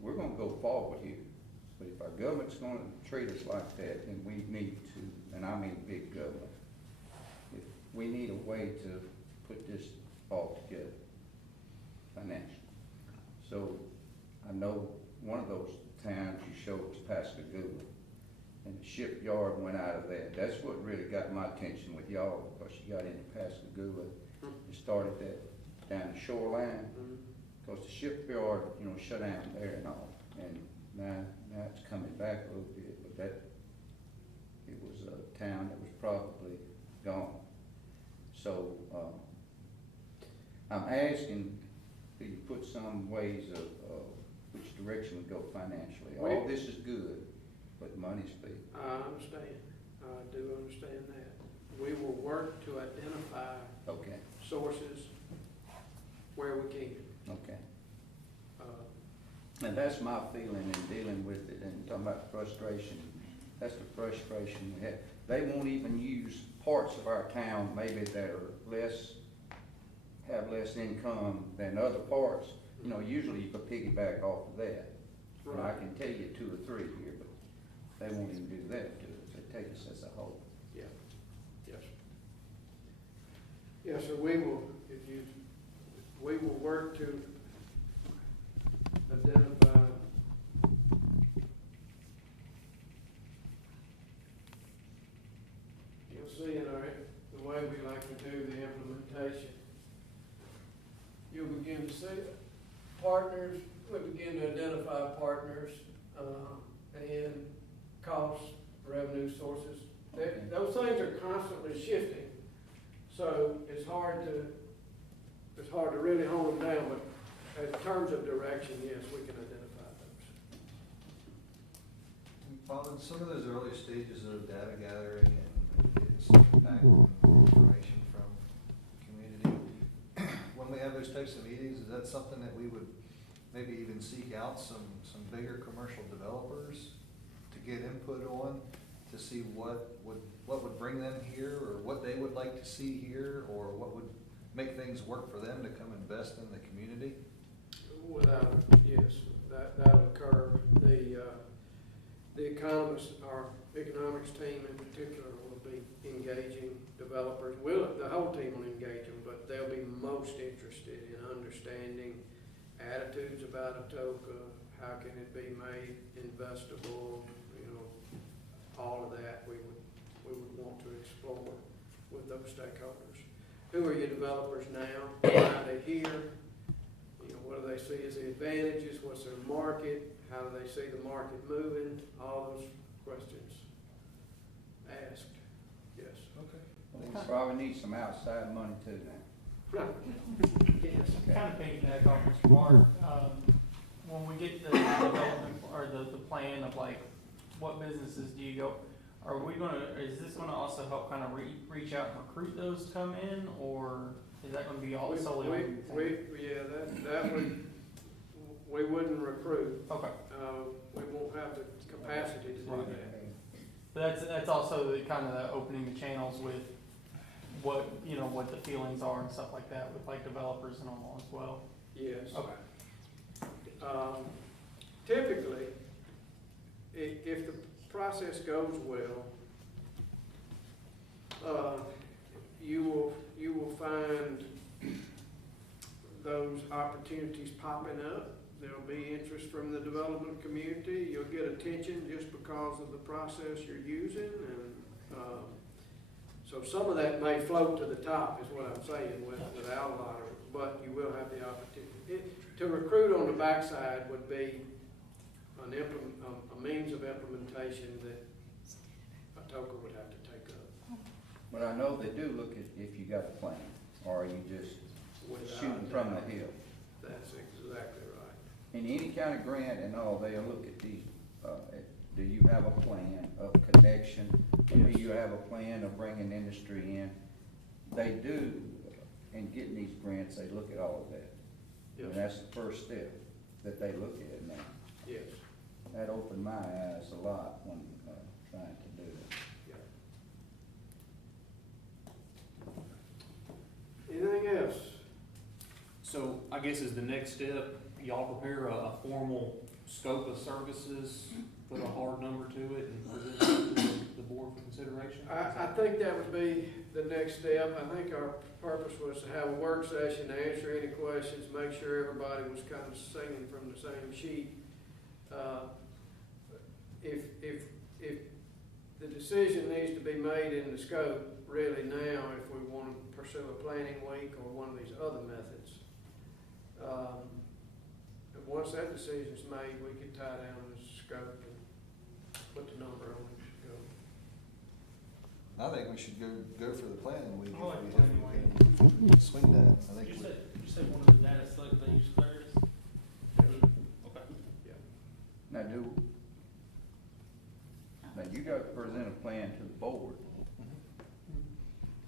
we're gonna go forward here, but if our government's gonna treat us like that, then we need to, and I mean big government, we need a way to put this all together financially. So I know one of those towns you showed was Pascagoula, and the shipyard went out of that. That's what really got my attention with y'all, because you got into Pascagoula, you started that down the shoreline, because the shipyard, shut down there and all, and now it's coming back a little bit, but it was a town that was probably gone. So, I'm asking, do you put some ways of, which direction we go financially? All this is good, but money's big. I understand, I do understand that. We will work to identify Okay, sources where we can. okay. And that's my feeling in dealing with it and talking about frustration. That's the frustration we have. They won't even use parts of our town maybe that are have less income than other parts. Usually you could piggyback off of that. And I can tell you 2 or 3 here, but they won't even do that to us. They take us as a whole. Yeah, yes. Yes, sir, we will work to identify you'll see in the way we like to do the implementation. You'll begin to see partners, we'll begin to identify partners, and costs, revenue sources. Those things are constantly shifting, so it's hard to really hone them down, but in terms of direction, yes, we can identify those. Paul, in some of those early stages of data gathering and getting some feedback and information from community, when we have those types of meetings, is that something that we would maybe even seek out some bigger commercial developers to get input on, to see what would bring them here, or what they would like to see here, or what would make things work for them to come invest in the community? Yes, that'll occur. The economists, our economics team in particular, will be engaging developers. The whole team will engage them, but they'll be most interested in understanding attitudes about Atoka, how can it be made investable, all of that we would want to explore with those stakeholders. Who are your developers now? Why are they here? What do they see as the advantages? What's their market? How do they see the market moving? All those questions asked. Yes. Okay. We probably need some outside money too now. Yes. Kind of piggyback off Mr. Mark, when we get the development, or the plan of like, what businesses do you go, is this gonna also help kind of reach out and recruit those to come in, or is that gonna be all solely on? That would, we wouldn't recruit. Okay. We won't have the capacity to do Right. that. But that's also the kind of the opening the channels with what, what the feelings are and stuff like that with like developers and all as well. Yes. Okay. Typically, if the process goes well, you will opportunities popping up. There'll be interest from the development community. You'll get attention just because of the process you're using, and, so some of that may float to the top, is what I'm saying, without lottery, but you will have the opportunity. To recruit on the backside would be a means of implementation that Atoka would have to take up. But I know they do look at if you got a plan, or are you just shooting from the hip? That's exactly right. In any kind of grant and all, they'll look at these, do you have a plan of connection? Or do you have a plan of bringing industry in? They do, in getting these grants, they look at all of that. And Yes, that's the first step that they look at now. yes, That opened my eyes a lot when, trying to do it. yeah. Anything else? So I guess is the next step, y'all prepare a formal scope of services, put a hard number to it, and present it to the board for consideration? I think that would be the next step. I think our purpose was to have a work session to answer any questions, make sure everybody was kind of singing from the same sheet. If the decision needs to be made in the scope really now, if we want to pursue a planning week or one of these other methods. And once that decision's made, we could tie down the scope and put the number on it. I think we should go for the planning week. I like if planning we can swing that. I think Did you say one of the data select they use Claris? Okay. Now you got to present a plan to the board.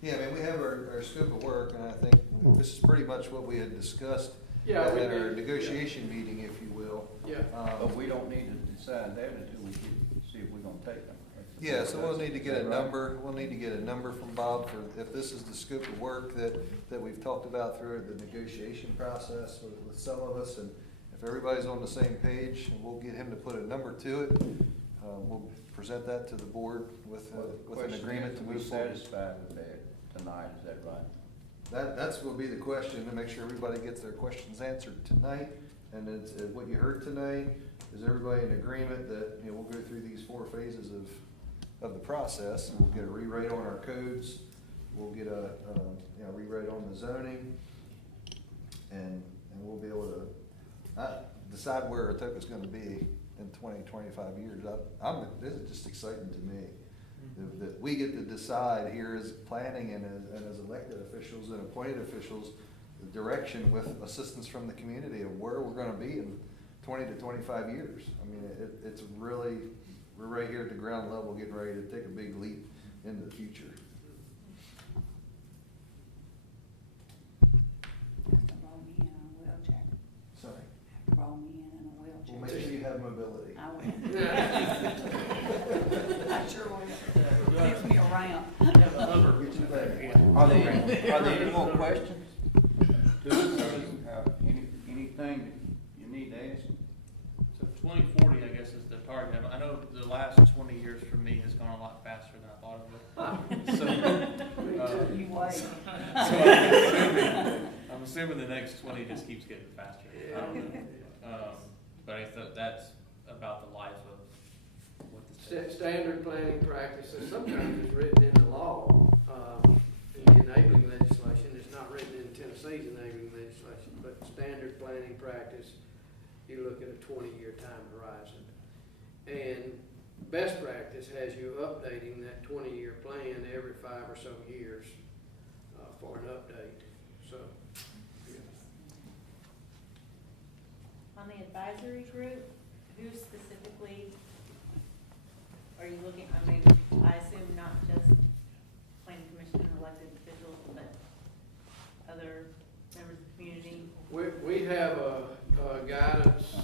Yeah, I mean, we have our scope of work, and I think this is pretty much what we had discussed Yeah, at we our did. negotiation meeting, if you will. Yeah, But we don't need to decide that until we see if we're gonna take them. Yeah, so we'll need to get Is a that right? number, we'll need to get a number from Bob for if this is the scope of work that we've talked about through the negotiation process with some of us, and if everybody's on the same page, we'll get him to put a number to it. We'll present that to the board with an agreement to move forward. Satisfied with that tonight, is that right? That's will be the question, to make sure everybody gets their questions answered tonight. And it's, what you heard tonight, is everybody in agreement that, we'll go through these 4 phases of the process, and we'll get a rewrite on our codes, we'll get a rewrite on the zoning, and we'll be able to decide where Atoka's gonna be in 20, 25 years. This is just exciting to me. That we get to decide here as planning and as elected officials and appointed officials, the direction with assistance from the community of where we're gonna be in 20 to 25 years. I mean, it's really, we're right here at the ground level, getting ready to take a big leap into the future. Have to roll me in on a wheelchair. Sorry. Have to roll me in a wheelchair. We'll make sure you have mobility. I will. I sure will. Gives me a ramp. Get you there. Are there any more questions? Anything that you need to ask? So 2040, I guess, is the target. I know the last 20 years for me has gone a lot faster than I thought it would. So, You wait. so I'm assuming the next 20 just keeps getting faster. I don't know. But I thought that's about the life of what the state. standard planning practices, sometimes it's written in the law, in the enabling legislation. It's not written in Tennessee's enabling legislation, but standard planning practice, you look at a 20-year time horizon. And best practice has you updating that 20-year plan every 5 or so years for an update, so. Yeah. On the advisory group, who specifically are you looking, I mean, I assume not just planning commission elected officials, but other members of the community? We have a guidance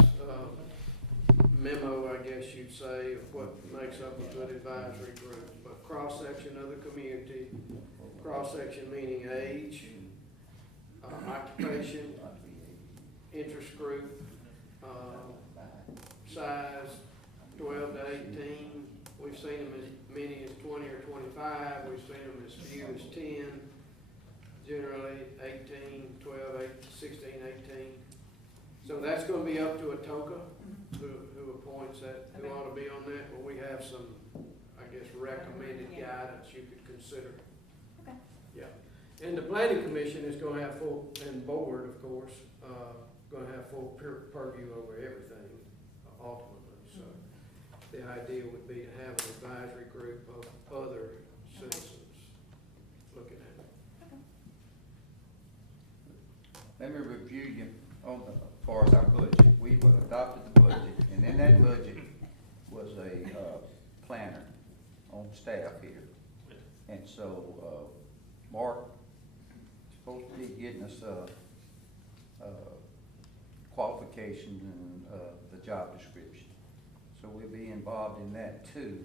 memo, I guess you'd say, of what makes up a good advisory group. But cross-section of the community, cross-section meaning age, occupation, interest group, size 12 to 18. We've seen them as many as 20 or 25. We've seen them as few as 10. Generally 18, 12, 16, 18. So that's gonna be up to Atoka, who appoints that, who Okay. ought to be on that, but we have some, I guess, recommended Yeah. guidance you could consider. Okay. Yeah, and the planning commission is gonna have full, and board, of course, gonna have full purview over everything ultimately, so. The idea would be to have an advisory group of other citizens looking at it. Let me review you on the, as far as our budget. We adopted the budget, and in that budget was a, planner on staff here. And so, Mark is supposed to be getting us, qualifications and, the job description. So we'll be involved in that too.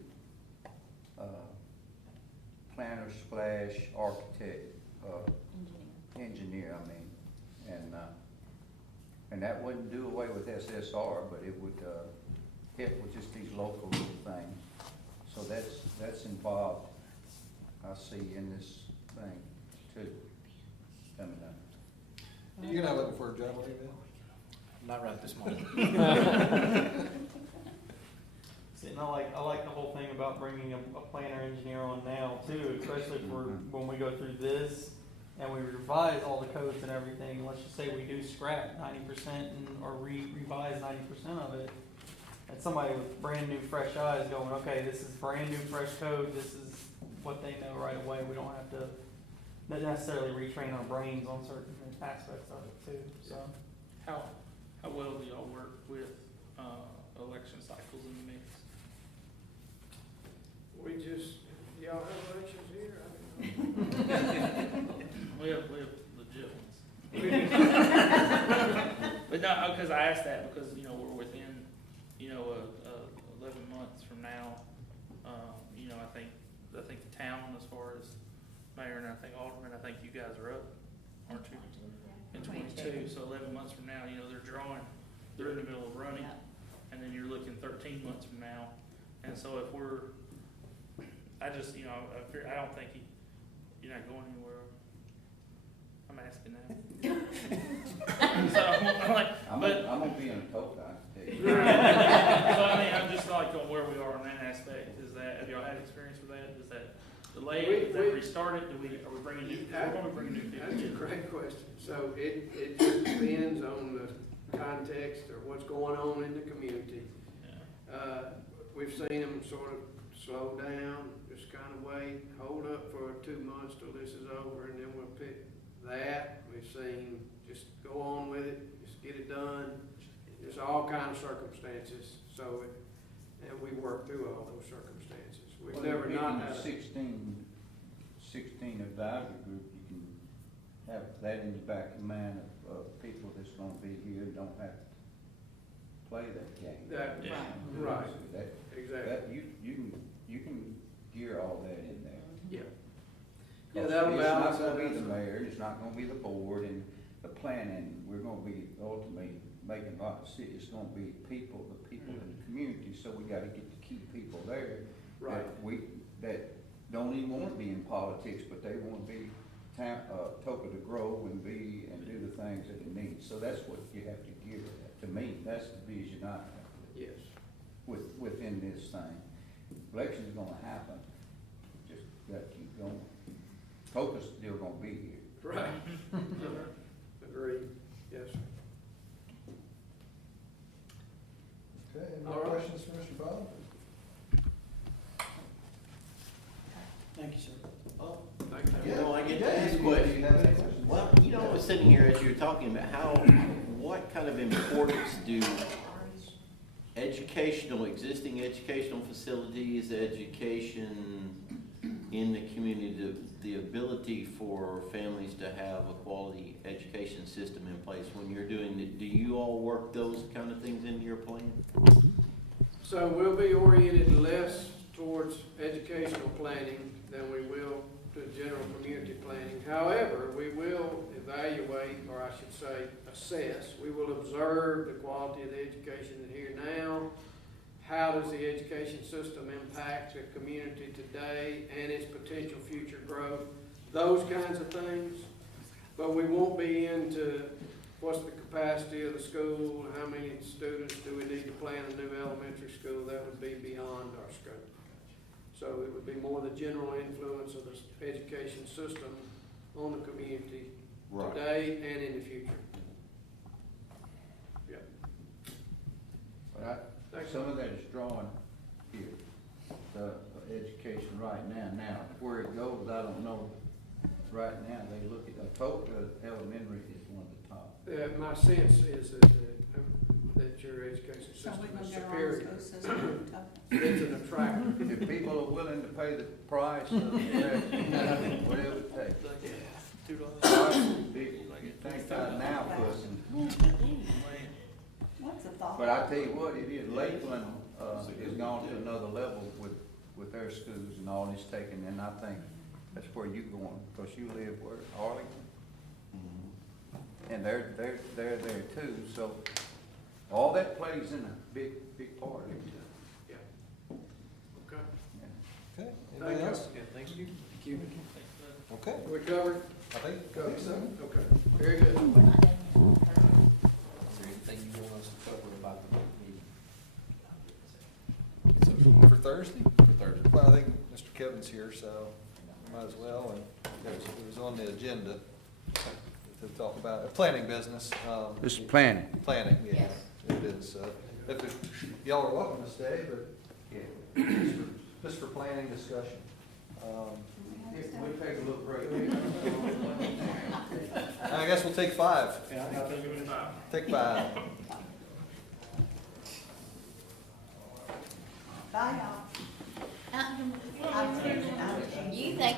Planner slash architect, engineer, I mean. And that wouldn't do away with SSR, but it would, help with just these local little things. So that's involved, I see in this thing too, coming up. You're not looking for a job, are you, Not right this moment. See, and I like the whole thing about bringing a planner engineer on now too, especially for when we go through this and we revise all the codes and everything. Let's just say we do scrap 90% or revise 90% of it. And somebody with brand new fresh eyes going, okay, this is brand new fresh code. This is what they know right away. We don't have to not necessarily retrain our brains on certain aspects of it too. So How well do y'all work with, election cycles in the mix? We just, y'all have elections here? I don't know. We have legit ones. But no, because I asked that because, we're within, 11 months from now. I think the town, as far as mayor and I think alderman, I think you guys are up, aren't you? In 22, so 11 months from now, they're in the middle of running, and then you're looking 13 months from now. And so if I don't think you're not going anywhere. I'm asking that. So I'm like, I'm gonna be in a Atoka, I can tell you. so I'm just like on where we are on that aspect. Have y'all had experience with that? Is that delayed? Is that restarted? Are we bringing new? We're going to bring new people. That's a great question. So it just depends on the context or what's going on in the community. Yeah. We've seen them sort of slow down, just kind of wait, hold up for 2 months till this is over, and then we'll pick that. We've seen just go on with it, just get it done. There's all kinds of circumstances, and we work through all those circumstances. We've Well, never if you not can had do a. 16 advisory group, you can have that in the back of mind of people that's gonna be here and don't have to play that game. That, Yeah. right, That, exactly. you can gear all that in there. Yeah. Because that'll balance It's not that gonna be out. the mayor, and it's not gonna be the board and the planning, we're gonna be ultimately making a lot of cities, it's gonna be the people in the community, so we gotta get the key people there. Right. That don't even wanna be in politics, but they wanna be Atoka to grow and do the things that it needs, so that's what you have to gear at. To me, that's the vision I have Yes. within this thing. Election's gonna happen, just gotta keep going. Toka's still gonna be here. Right. Agreed, yes. Okay, any All more right. questions for Mr. Bob? Thank you, sir. Thank you. You know, I get to Yeah, ask do you questions. have any questions? Well, I was sitting here as you were talking about what kind of importance do existing educational facilities, education in the community, the ability for families to have a quality education system in place when you're doing it, do you all work those kind of things into your plan? So we'll be oriented less towards educational planning than we will to general community planning. However, we will evaluate, or I should say, assess. We will observe the quality of the education here now. How does the education system impact the community today and its potential future growth? Those kinds of things. But we won't be into what's the capacity of the school, how many students do we need to plan a new elementary school, that would be beyond our scope. So it would be more the general influence of the education system on the community Right. today and in the future. Yep. But Thanks. some of that is drawn here, the education right now. Now, where it goes, I don't know. Right now, they look at, Atoka Elementary is one of the top. My sense is that your education So system we're gonna is get our own superior. school system in Atoka. It's an attractor. If people are willing to pay the price of whatever it takes. Think about now pushing. What's the thought? But I tell you what, it is, Lakeland, has gone to another level with their schools and all this taking, and I think that's where you going, because you live where, Arlington? And they're there too, so all that plays in a big part of it. Yeah. Okay. Yeah. Okay, Thank anybody you. else? Yeah, thank you. Okay, We covered? I think so. Okay, very good. Is there anything you want us to cover about the meeting? So for Thursday? For Thursday? Well, I think Mr. Kevin's here, so might as well, and it was on the agenda to talk about, planning business. This is planning. Planning, yeah, it is. Y'all are welcome to stay, but Yeah. just for planning discussion. We'll take a little break. I guess we'll take 5. Take 5. Bye, y'all. You think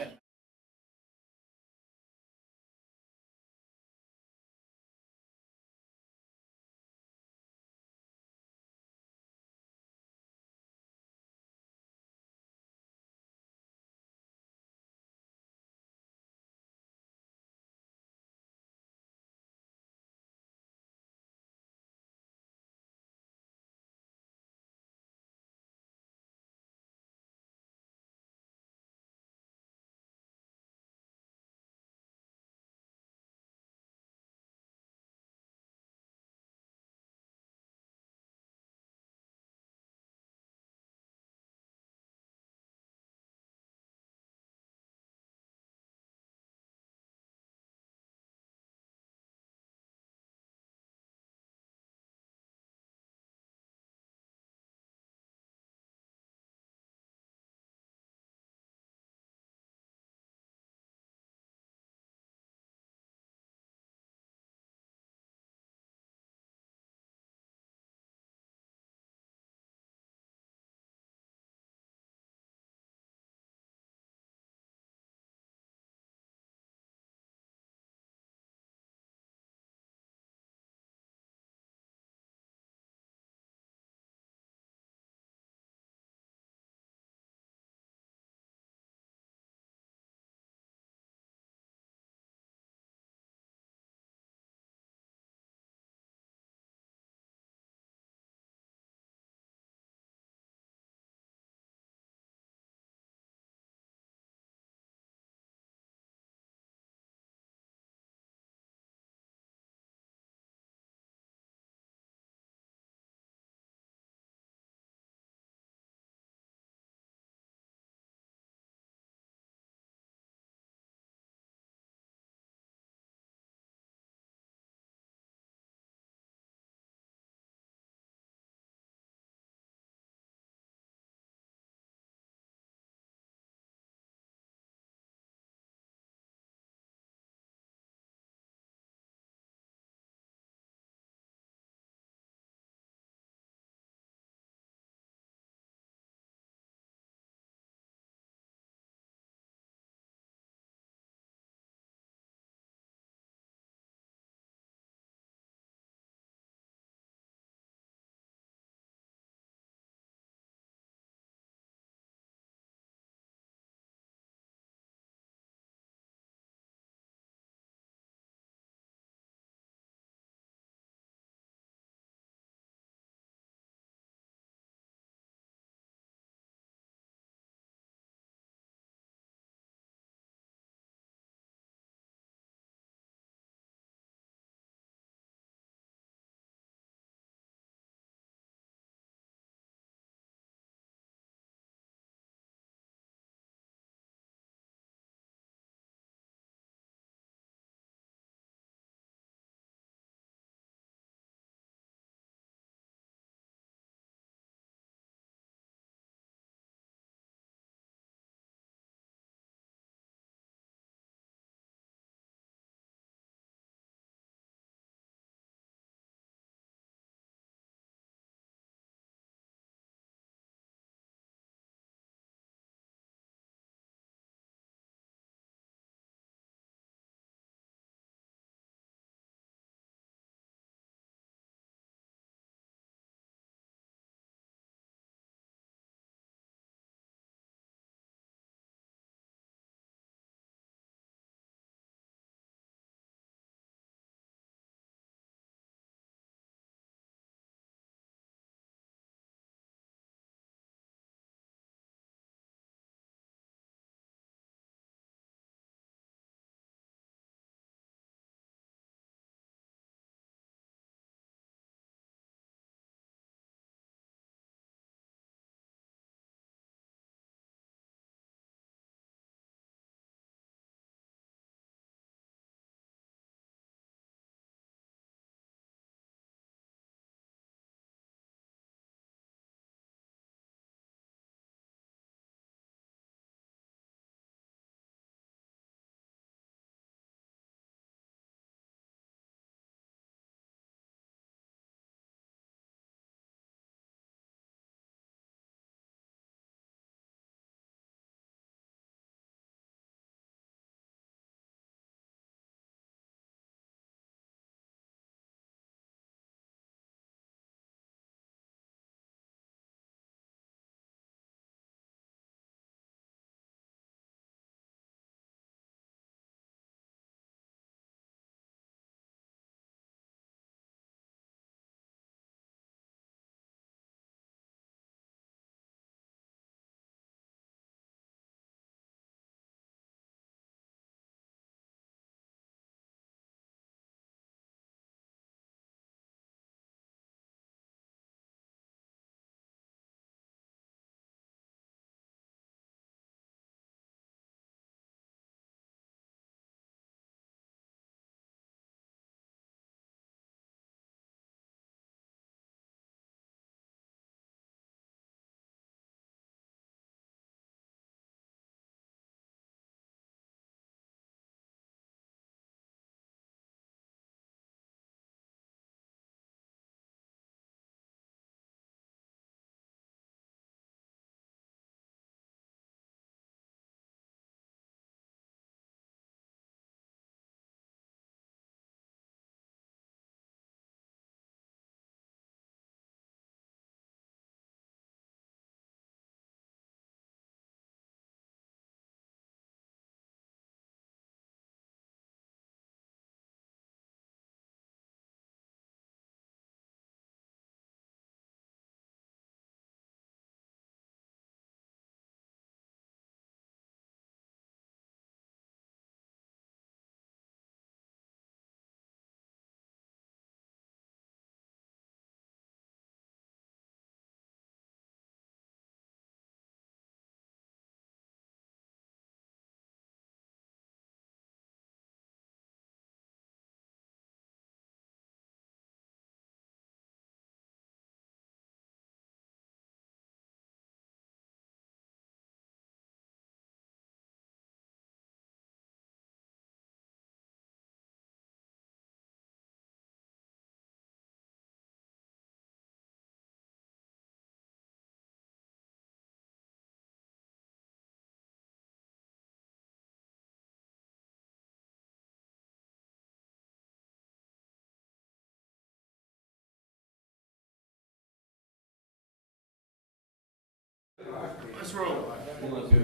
Let's roll. You want to? Okay,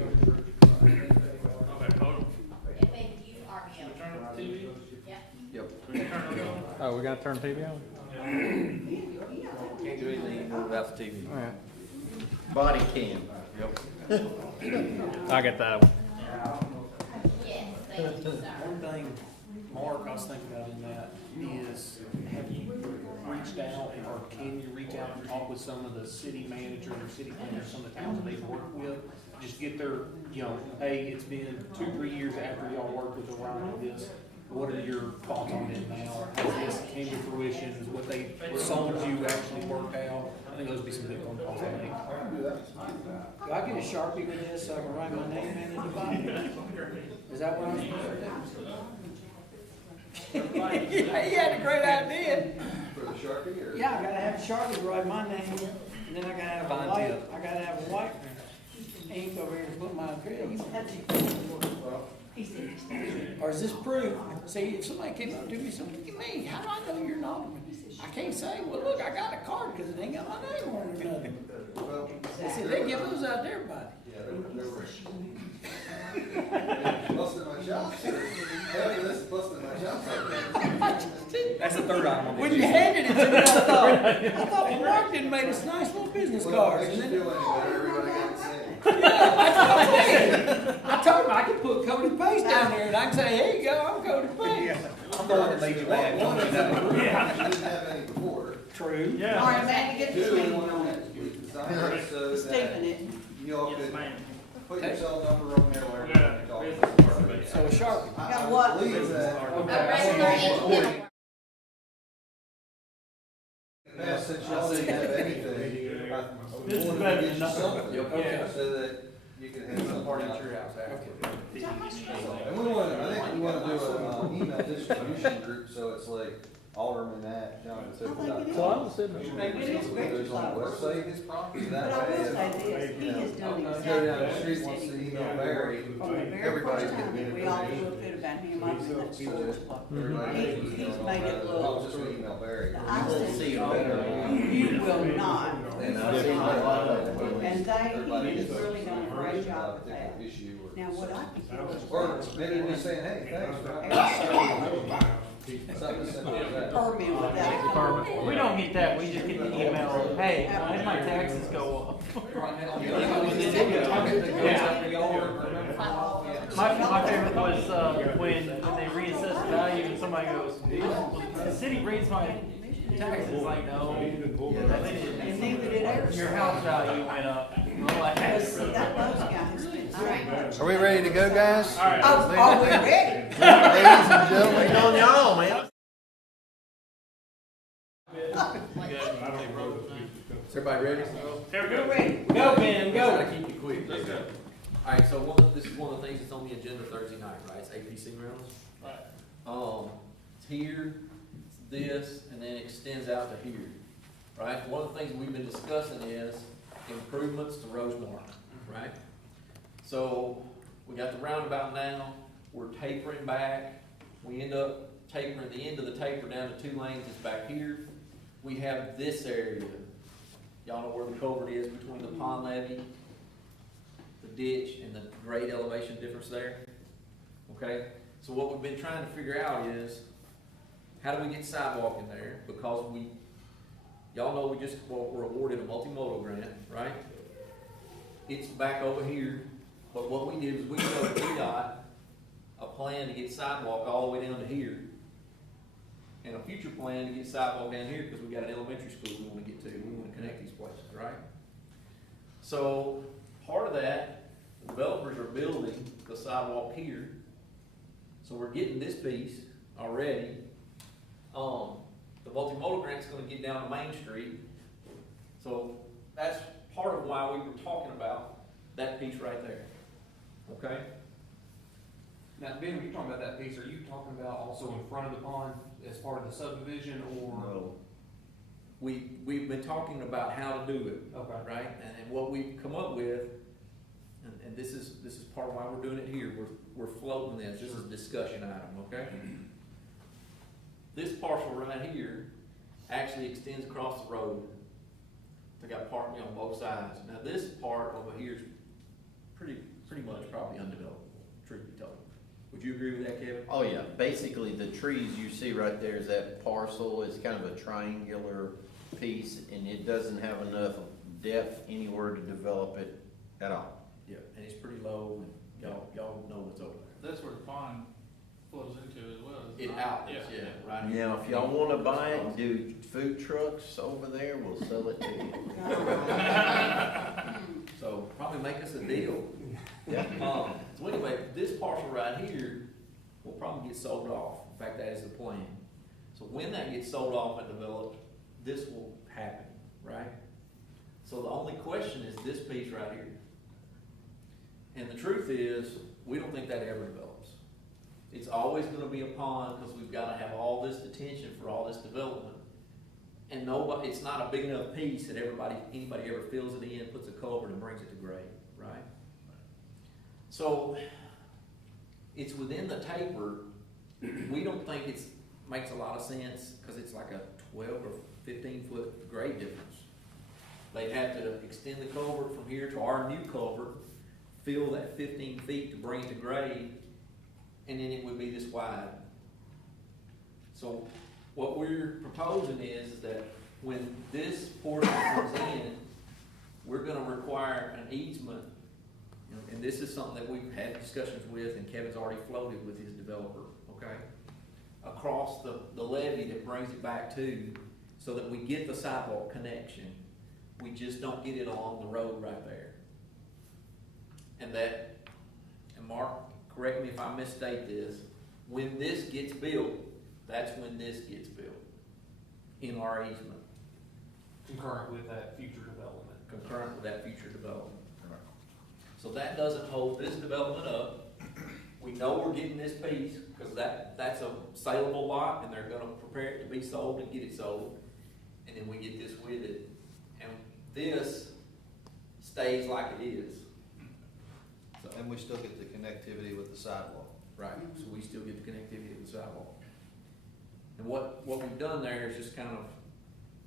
hold on. Should we turn up the TV? Yep. Should we turn it on? Oh, we gotta turn the TV on? Can't do anything without the TV. Alright. Body cam. Yep. I get that one. One thing, Mark, I was thinking about in that is, have you reached out or can you reach out and talk with some of the city managers or city planners, some of the towns that they've worked with? Just get their, you know, hey, it's been 2-3 years after y'all worked with Orion on this. What are your thoughts on it now? Has this came to fruition? Is what they sold you actually worked out? I think those would be some good phone calls to make. Do I get a Sharpie with this so I can write my name in at the bottom? Is that what I'm supposed to do? He had a great idea. For the Sharpie or? Yeah, I gotta have a Sharpie to write my name in, and then I gotta have a Fine white, tip. I gotta have a white ink over here to put my address. Or is this proof? See, if somebody came up to me and said, look at me, how do I know you're not? I can't say, well, look, I got a card because it ain't got my name on it or nothing. Well, They said, they give those out to everybody. yeah, they were. Busting my chops. Having this busting my chops. That's the third item on the When you agenda. handed it to me, I thought, well, Mark didn't make us nice little business Well, cards. makes And you then, feel any better, everybody got the same. I told him I could put Cody Pace down there and I can say, here you go, I'm Cody Pace. I'm the one that made you mad. One of them, you didn't have any before. True. All Yeah. right, man, get the Two, Stephen one on of it. them, we designed it so Stephen that it. you all Yes, could ma'am. put your cell number on there whenever We you got call. a business card. So a Sharpie. Got what? I believe that. Okay. Yeah, since y'all didn't have anything, I This is wanted better to than get you nothing. something, Okay. so that you can have something. Party at your house after. And we want, I think we want to do an email distribution group, so it's like Alderman at John. So I was sitting It is very There's on the close. website, his property, But that I will way, say this, he you know, has done you exactly go down the what street, he wants said to he would email do. Barry, From the very everybody's first gonna time get that it. we all feel good about him, I was at So school. that everybody He- knows he's what's made going it on. look- I'll just email Barry. I We'll said, see you you better. will not. And I will see not. a lot of it. And Everybody he's gets really done a great job with particular that. issue or- Now, what I could do is. Or maybe just saying, hey, thanks for something as simple as that. Permit without. We don't get that, we just get the email, hey, why did my taxes go up? My favorite was, when they reassessed the value and somebody goes, the city raised my taxes, like, no, they didn't. And neither did ours. Your house value went up. Relax. See, that Lowe's guy has been. All right. Are we ready to go, guys? All right. Oh, are we ready? Ladies and gentlemen. on your own, man. Is everybody ready? Here we We're go. ready. Go, Ben, go. Try to keep it quick. Alright, so this is one of the things that's on the agenda Thursday night, right? It's APC rentals. Right. It's here, it's this, and then it extends out to here, right? One of the things we've been discussing is improvements to Rosemont, right? So, we got the roundabout now, we're tapering back, we end up tapering the end of the taper down to 2 lanes, it's back here. We have this area, y'all know where the culvert is between the pond levee, the ditch, and the grade elevation difference there, okay? So what we've been trying to figure out is, how do we get sidewalk in there? Because y'all know we're awarded a multimodal grant, right? It's back over here, but what we did is we showed VDOT a plan to get sidewalk all the way down to here. And a future plan to get sidewalk down here, because we got an elementary school we wanna get to, we wanna connect these places, right? So, part of that, developers are building the sidewalk here. So we're getting this piece already. The multimodal grant's gonna get down to Main Street. So that's part of why we were talking about that piece right there. Okay? Now, Ben, when you're talking about that piece, are you talking about also in front of the pond as part of the subdivision or? No. We've been talking about how to do it, Okay. right? And what we've come up with, and this is part of why we're doing it here, we're floating this is a discussion item, okay? This parcel right here actually extends across the road. They got parking on both sides. Now this part over here is pretty much probably undevelopable, truth be told. Would you agree with that, Kevin? Oh, yeah, basically the trees you see right there is that parcel, it's kind of a triangular piece, and it doesn't have enough depth anywhere to develop it at all. Yeah, and it's pretty low, and y'all know what's over there. That's where the pond flows into as well. is It not- outlets, yeah, right here. Now, if y'all wanna buy it and do food trucks over there, we'll sell it to you. So probably make us a deal. Yeah. So anyway, this parcel right here will probably get sold off. In fact, that is the plan. So when that gets sold off and developed, this will happen, right? So the only question is this piece right here. And the truth is, we don't think that ever develops. It's always gonna be a pond, because we've gotta have all this detention for all this development. And nobody, it's not a big enough piece that anybody ever fills it in, puts a culvert and brings it to grade, right? So, it's within the taper. We don't think makes a lot of sense, because it's like a 12 or 15-foot grade difference. They'd have to extend the culvert from here to our new culvert, fill that 15 feet to bring it to grade, and then it would be this wide. So what we're proposing is that when this portion comes in, we're gonna require an easement, and this is something that we've had discussions with, and Kevin's already floated with his developer, okay? Across the levee that brings it back to, so that we get the sidewalk connection. We just don't get it along the road right there. And Mark, correct me if I misstate this, when this gets built, that's when this gets built, in our easement, Concurrent with that future development. concurrent with that future development. So that doesn't hold this development up. We know we're getting this piece, because that's a saleable lot, and they're gonna prepare it to be sold and get it sold. And then we get this with it, and this stays like it is. So, And we still get the connectivity with the sidewalk. right, so we still get the connectivity to the sidewalk. And what we've done there is just kind of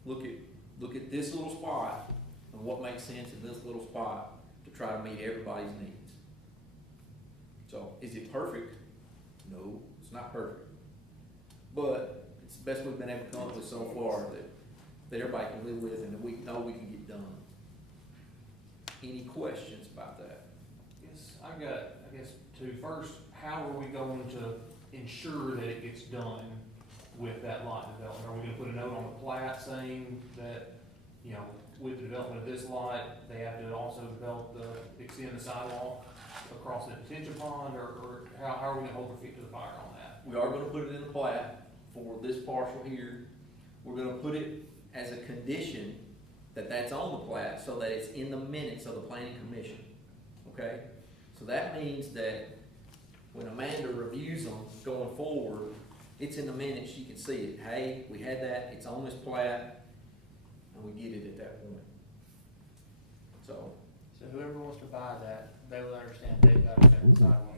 look at this little spot, and what makes sense in this little spot to try to meet everybody's needs. So, is it perfect? No, it's not perfect. But it's the best we've been able to come up with so far that everybody can live with, and that we know we can get done. Any questions about that? Yes, I guess two. First, how are we going to ensure that it gets done with that lot development? Are we gonna put a note on the plat saying that, with the development of this lot, they have to also extend the sidewalk across the detention pond, or how are we gonna hold our feet to the fire on that? We are gonna put it in the plat for this parcel here. We're gonna put it as a condition that that's on the plat, so that it's in the minutes of the planning commission, okay? So that means that when Amanda reviews them going forward, it's in the minutes, she can see it. Hey, we had that, it's on this plat, and we get it at that point. So, So whoever wants to buy that, they will understand they've got to spend the sidewalk.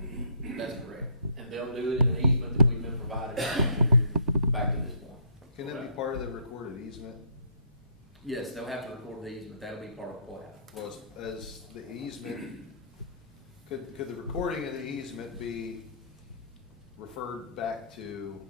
that's correct. And they'll do it in an easement that we've been provided back to this point. Can that be part of the recorded easement? Yes, they'll have to record the easement, that'll be part of the plat. Was, as the easement, could the recording of the easement be referred back to,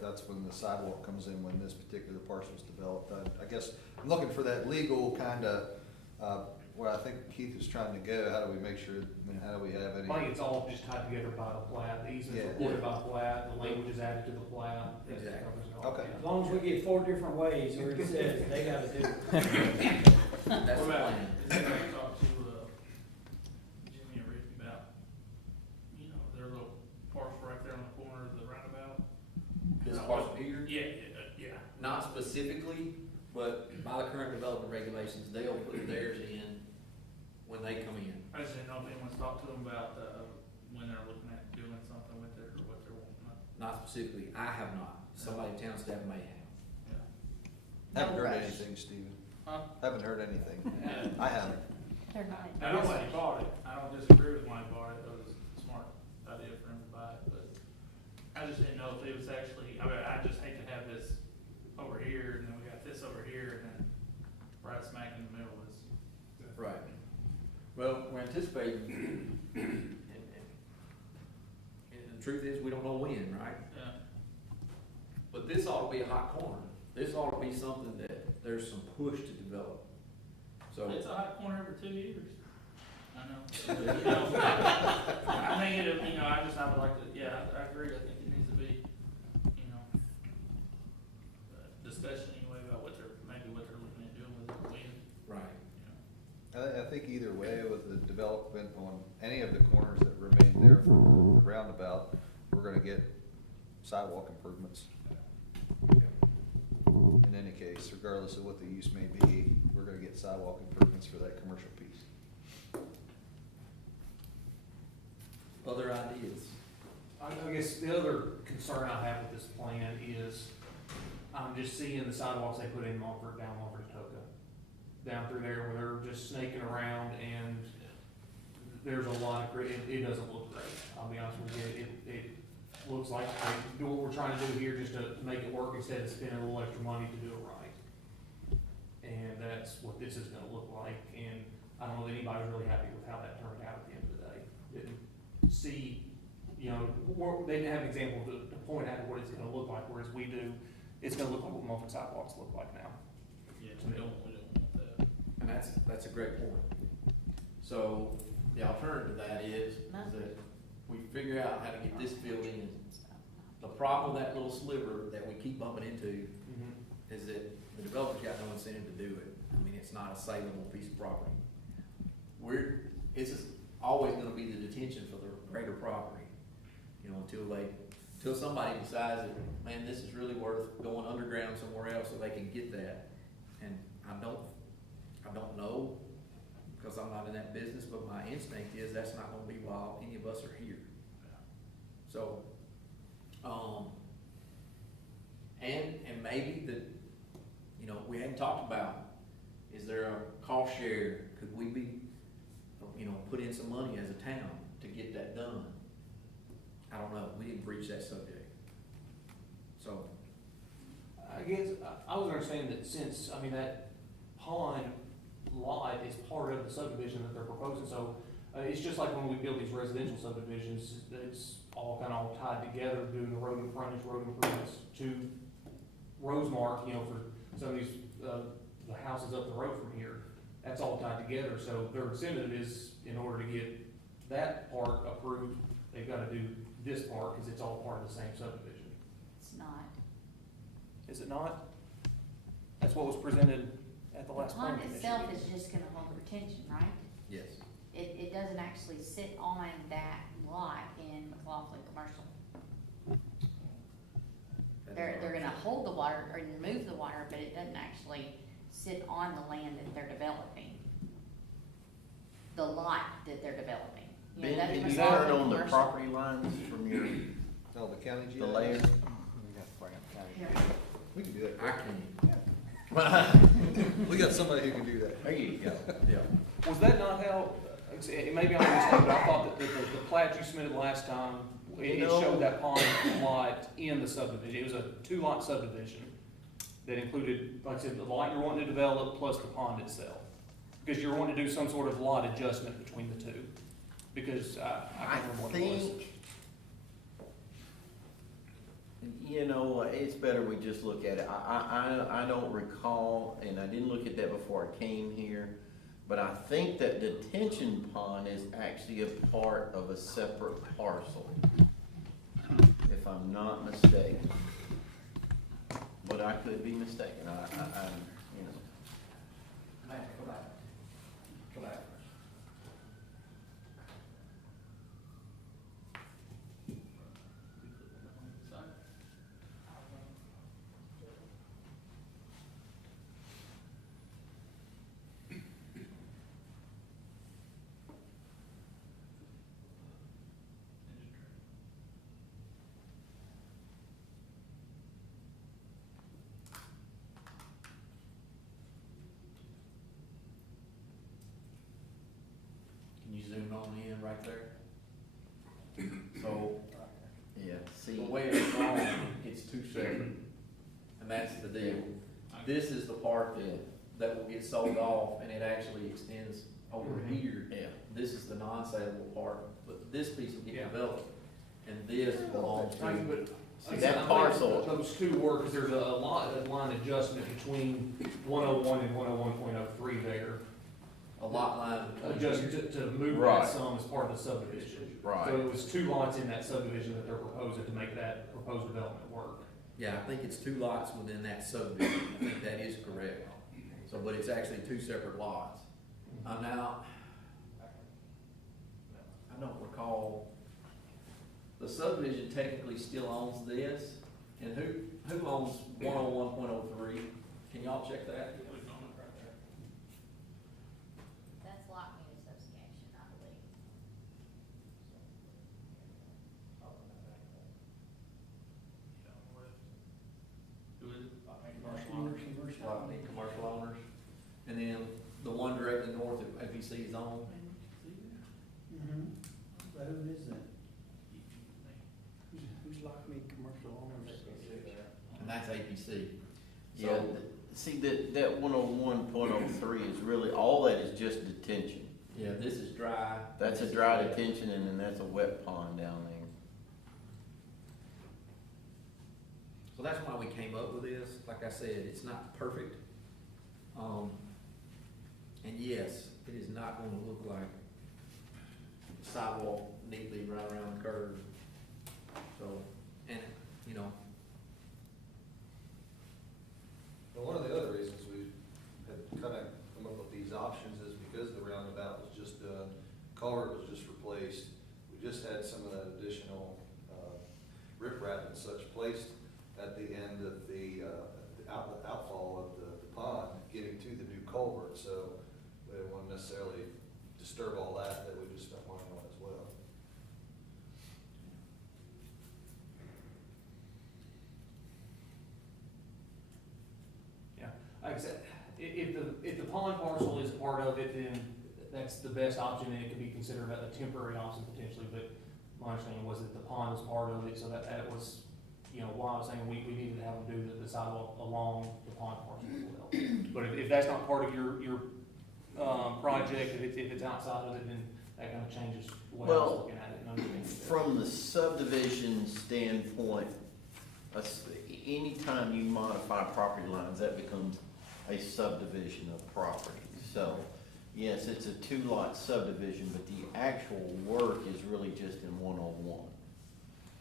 that's when the sidewalk comes in, when this particular parcel is developed? I guess I'm looking for that legal kind of, where I think Keith is trying to go. How do we make sure, how do we have any? I think it's all just tied together by the plat, the easement's Yeah. recorded by the plat, the language is added to the plat. Exactly. Okay. As long as we get 4 different ways where it says they gotta do it. That's the What about- plan. Is there any talk to, Jimmy and Ricky about, their little parcel right there on the corner of the roundabout? This parcel here, Yeah. not specifically, but by the current development regulations, they'll put theirs in when they come in. I just didn't know if anyone's talked to them about, when they're looking at doing something with it, or what they're wanting. Not specifically, I have not. Somebody in town staff may have. Haven't No heard rush. anything, Stephen. Huh? Haven't heard anything. I haven't. They're not. I know why he bought it, I don't disagree with why he bought it, it was a smart idea for him to buy it, but I just didn't know if it was actually, I just hate to have this over here, and then we got this over here, and then right smack in the middle is. Right. Well, we're anticipating, and the truth is, we don't know when, right? Yeah. But this ought to be a hot corner. This ought to be something that there's some push to develop. So, It's a hot corner every 2 years. I know. You know, I think it, you know, I would like to, yeah, I agree, I think it needs to be, you know, discussion anyway about what they're looking at doing with it, when, right. you know. I think either way, with the development on any of the corners that remain there from the roundabout, we're gonna get sidewalk improvements. In any case, regardless of what the use may be, we're gonna get sidewalk improvements for that commercial piece. Other ideas? I guess the other concern I have with this plan is, I'm just seeing the sidewalks they put in Montford, down Montford, Atoka. Down through there where they're just snaking around and there's a lot of, it doesn't look great, I'll be honest with you. It looks like they do what we're trying to do here just to make it work instead of spending a little extra money to do it right. And that's what this is gonna look like, and I don't know that anybody's really happy with how that turned out at the end of the day. Didn't see, you know, they didn't have an example to point out what it's gonna look like, whereas we do, it's gonna look like what Montford sidewalks look like now. Yeah, we don't want that. And that's a great point. So, the alternative to that is that we figure out how to get this filled in. The problem with that little sliver that we keep bumping into is that the developer's got no incentive to do it. I mean, it's not a saleable piece of property. It's just always gonna be the detention for the greater property, you know, until somebody decides that, man, this is really worth going underground somewhere else so they can get that. And I don't know, because I'm not in that business, but my instinct is that's not gonna be while any of us are here. So, and maybe that, you know, we hadn't talked about, is there a cost share? Could we be, you know, put in some money as a town to get that done? I don't know, we didn't breach that subject. So, I guess, I was understanding that since, I mean, that pond lot is part of the subdivision that they're proposing, so it's just like when we build these residential subdivisions, it's all kind of tied together, doing the road and frontage, road improvements to Rosemont, you know, for some of these, the houses up the road from here, that's all tied together, so their incentive is, in order to get that part approved, they've gotta do this part, cause it's all part of the same subdivision. It's not. Is it not? That's what was presented at the last The pond planning commission itself meeting. is just gonna hold retention, right? yes. It doesn't actually sit on that lot in McLaughlin Commercial. They're gonna hold the water or remove the water, but it doesn't actually sit on the land that they're developing. The lot that they're developing. You know, Ben, that's can you McLaughlin turn on the Commercial. property lines from your, Oh, the county the jail? layer? Here. We can do that. I can. We got somebody who can do that. There you go. Yeah. Was that not how, it may be on mistake, but I thought that the plat you submitted last time, it showed that pond lot in the subdivision. It was a 2-lot subdivision that included, like I said, the lot you're wanting to develop plus the pond itself. Because you're wanting to do some sort of lot adjustment between the two. Because I can't remember what it was. You know, it's better we just look at it. I don't recall, and I didn't look at that before I came here, but I think that detention pond is actually a part of a separate parcel, if I'm not mistaken. But I could be mistaken, you know. Matt, come back. Come back. Can you zoom on in right there? So, Yeah, see. the way it's drawn, it's two separate, and that's the deal. This is the part that will get sold off, and it actually extends over here, this is the non-saleable part, but this piece will get Yeah. developed, and this belongs to. But See, that parcel- Those two work, because there's a line adjustment between 101 and 101.03 there. A lot line between Just here. to move Right. that some as part of the subdivision. Right. So it was 2 lots in that subdivision that they're proposing to make that proposed development work. Yeah, I think it's 2 lots within that subdivision, I think that is correct. So, but it's actually 2 separate lots. Now, I don't recall, the subdivision technically still owns this, and who owns 101.03? Can y'all check that? That's Lockmead Association, I believe. Commercial owners. And then the one directly north of APC is owned. Mm-hmm. But who is that? Who's like me, commercial owners? And that's APC. Yeah, So, see, that 101.03 is really, all that is just detention. yeah, this is dry. That's a This is dry wet. detention, and then that's a wet pond down there. So that's why we came up with this. Like I said, it's not perfect. And yes, it is not gonna look like sidewalk neatly right around the curve. So, and, you know, Well, one of the other reasons we had kind of come up with these options is because the roundabout was just, culvert was just replaced. We just had some of that additional, riprap and such placed at the end of the outfall of the pond, getting to the new culvert, so we didn't want to necessarily disturb all that we just spent money on as well. Yeah, like I said, if the pond parcel is a part of it, then that's the best option, and it could be considered a temporary option potentially, but my understanding was that the pond was part of it, so that was, you know, why I was saying we needed to have them do the sidewalk along the pond parcel as well. But if that's not part of your project, if it's outside of it, then that kind of changes the way I was Well, looking at it and understanding it. From the subdivision standpoint, anytime you modify property lines, that becomes a subdivision of property. So, yes, it's a 2-lot subdivision, but the actual work is really just in 101.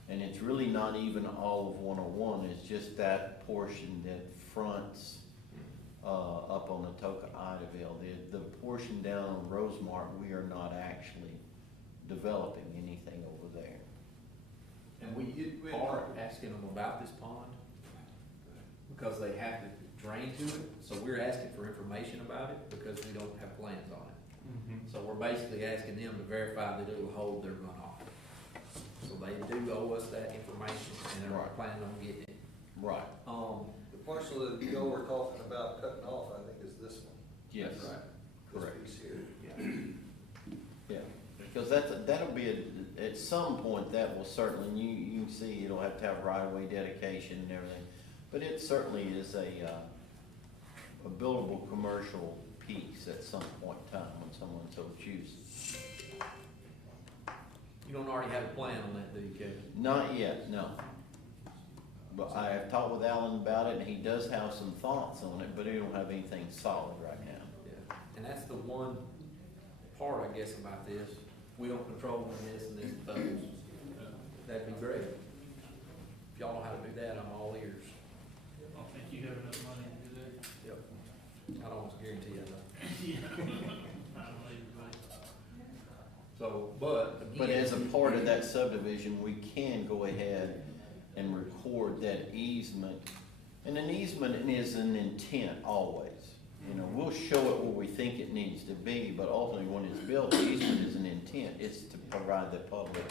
And it's really not even all of 101, it's just that portion that fronts up on Atoka, Idaville. The portion down on Rosemont, we are not actually developing anything over there. and we are asking them about this pond because they have to drain to it. So we're asking for information about it because we don't have plans on it. Mhm. So we're basically asking them to verify that it will hold their runoff. So they do owe us that information, and they're Right. planning on getting it. Right. The parcel that y'all were talking about cutting off, I think, is this one. Yes. Right. Correct. This piece here. Yeah, because that'll be, at some point, that will certainly, you can see, it'll have to have right-of-way dedication and everything. But it certainly is a buildable commercial piece at some point in time when someone so chooses. You don't already have a plan on that, do you, Kevin? Not yet, no. But I have talked with Alan about it, and he does have some thoughts on it, but he don't have anything solid right now. Yeah. And that's the one part, I guess, about this. We don't control when this and this goes. That'd be great. If y'all know how to do that, I'm all ears. I don't think you have enough money to do that. Yep. I don't almost guarantee it, though. I believe, So, but again. But as a part of that subdivision, we can go ahead and record that easement. And an easement is an intent always. You know, we'll show it where we think it needs to be, but ultimately when it's built, the easement is an intent. It's to provide the public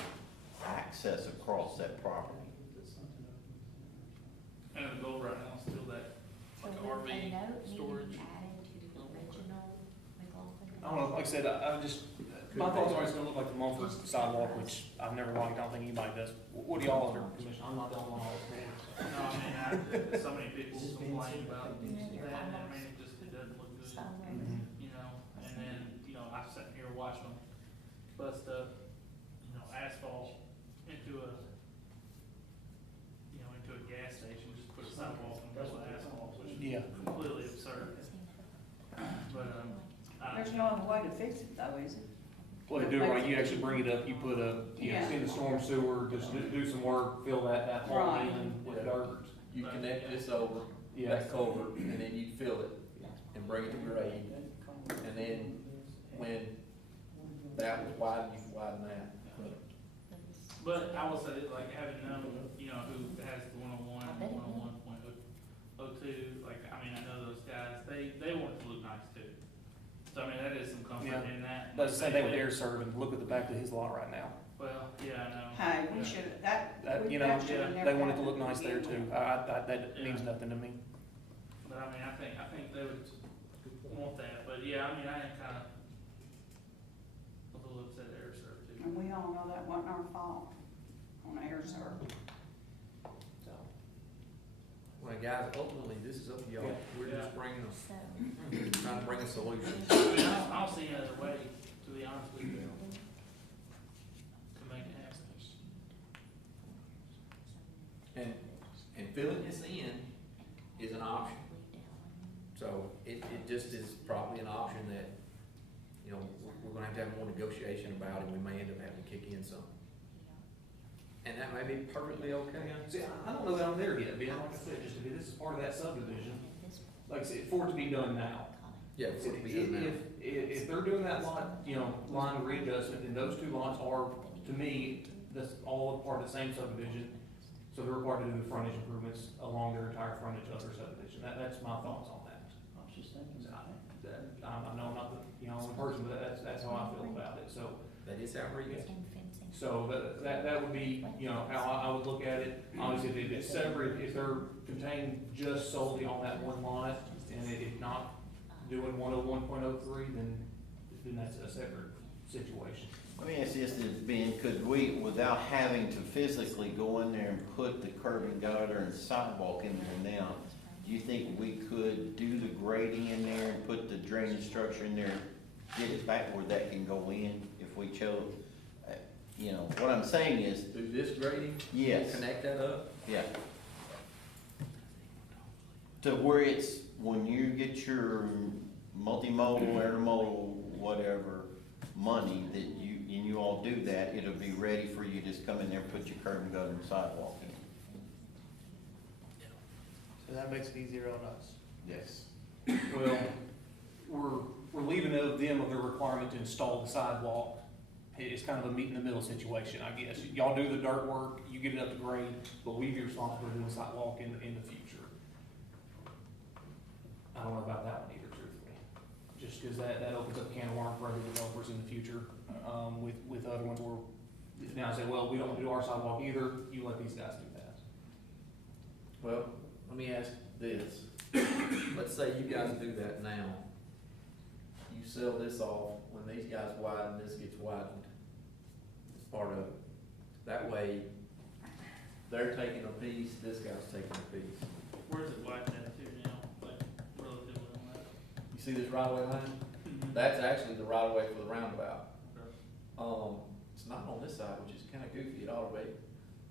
access across that property. and the goal right now is still that, So like would a RV note need to storage. be added to the original McLaughlin? I don't know, like I said, I just, my thoughts are it's gonna look like the Mumford sidewalk, which I've never liked, I don't think anybody does. What do y'all as a commission, I'm not the only one on this. No, I mean, so many people complain about that, and I mean, it doesn't look good, Somewhere. you know, and then, you know, I I've sat here watching them bust up, asphalt into a, into a gas station, just put a sidewalk and build asphalt, which is Yeah. completely absurd. But, There's no other way to fix it though, is it? Well, to do it right, you actually bring it up, you put Yeah. in the storm sewer, just do some work, fill that hole Right. in with dirt. You connect this over, Yeah. that culvert, and then you fill it and bring it to grade. And then when that was widened, you widen that. but I will say, like, having known, who has the 101 and 101.02, like, I know those guys, they want it to look nice too. So, that is some comfort Yeah. in that. That's the same thing with Air Serv, and look at the back of his lot right now. Well, yeah, I know. Hey, we Yeah. should, That, that should've never they want it to happened. look nice there too. That means nothing to me. But I think they would want that, but yeah, I am kinda a little upset at Air Serv too. And we all know that wasn't our fault on Air Serv. So, Well, guys, ultimately, this is up to y'all. We're just bringing So, trying to bring a solution. I don't see any other way, to be honest with you, to make it happen. And filling this in is an option. So it just is probably an option that, we're gonna have to have more negotiation about, and we may end up having to kick in some. And that may be perfectly okay. see, I don't know that I'm there yet, Ben. Like I said, this is part of that subdivision. Like I said, for it to be done now. Yeah, for it to be done now. If they're doing that lot, line readjustment, then those two lots are, to me, that's all part of the same subdivision. So they're required to do the frontage improvements along their entire frontage of their subdivision. That's my thoughts on that. I was just thinking I know I'm not the, only person, but that's how I feel about it, so. That is how it reads. So that would be, how I would look at it. Obviously, if it's separate, if they're contained just solely on that one lot, and it not doing 101.03, then that's a separate situation. Let me ask this, Ben, could we, without having to physically go in there and put the curb and gutter and sidewalk in there now, do you think we could do the grading in there and put the drainage structure in there, get it back where that can go in if we chose? What I'm saying is, Do this grading? yes, Connect that up? yeah. To where it's, when you get your multimodal, intermodal, whatever, money, that you all do that, it'll be ready for you, just come in there, put your curb and gutter and sidewalk in. So that makes it easier on us. Yes. Well, we're leaving it of them of their requirement to install the sidewalk. It's kind of a meet in the middle situation, I guess. Y'all do the dirt work, you get it up to grade, but we be responsible for doing the sidewalk in the future. I don't know about that one either, truthfully. Just because that opens up a can of worms for other developers in the future, with other ones where, now say, well, we don't do our sidewalk either, you let these guys do that. Well, let me ask this. Let's say you guys do that now. You sell this off, when these guys widen, this gets widened. It's part of it. That way, they're taking a piece, this guy's taking a piece. Where's it widened at to now, like, relatively on that? You see this right-of-way line? That's actually the right-of-way for the roundabout. Okay. It's not on this side, which is kinda goofy, it ought to be,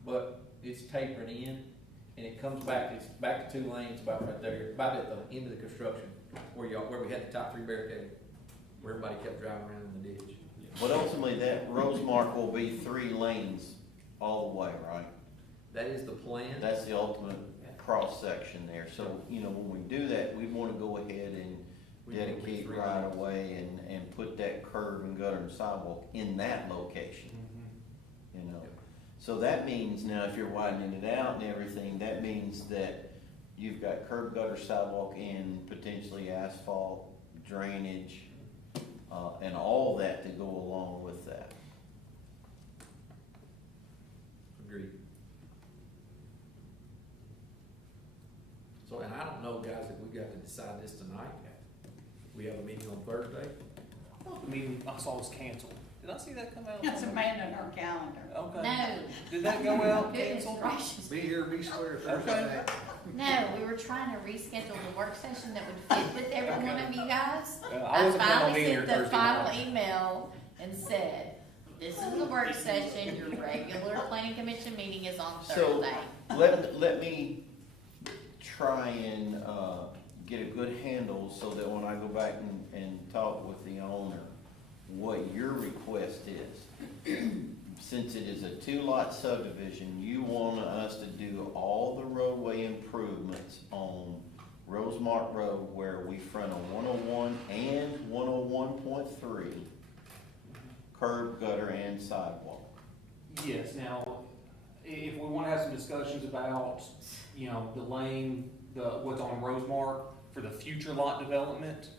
but it's tapering in, and it comes back, it's back to 2 lanes about right there, about at the end of the construction, where we had the top 3 barricade, where everybody kept driving around in the ditch. But ultimately, that Rosemont will be 3 lanes all the way, right? That is the plan. That's the ultimate cross-section there. So, when we do that, we wanna go ahead and We want to be dedicate 3 right lanes. away and put that curb and gutter and sidewalk in that location, Yep. So that means now if you're widening it out and everything, that means that you've got curb, gutter, sidewalk, and potentially asphalt, drainage, and all that to go along with that. Agreed. So, and I don't know, guys, if we got to decide this tonight. We have a meeting on Thursday. The meeting I saw was canceled. Did I see that come out? It's abandoned our calendar. Okay. No. Did that go out, Goodness canceled? gracious. Be here, be square Thursday Okay. night. No, we were trying to reschedule the work session that would fit with every one of you guys. I I wasn't planning on finally being here sent the Thursday final night. email and said, this is the work session, your regular planning commission meeting is on So- Thursday. Let me try and, get a good handle so that when I go back and talk with the owner, what your request is. Since it is a 2-lot subdivision, you want us to do all the roadway improvements on Rosemont Road where we front on 101 and 101.3, curb, gutter, and sidewalk. Yes, now, if we wanna have some discussions about, you know, delaying what's on Rosemark for the future lot development,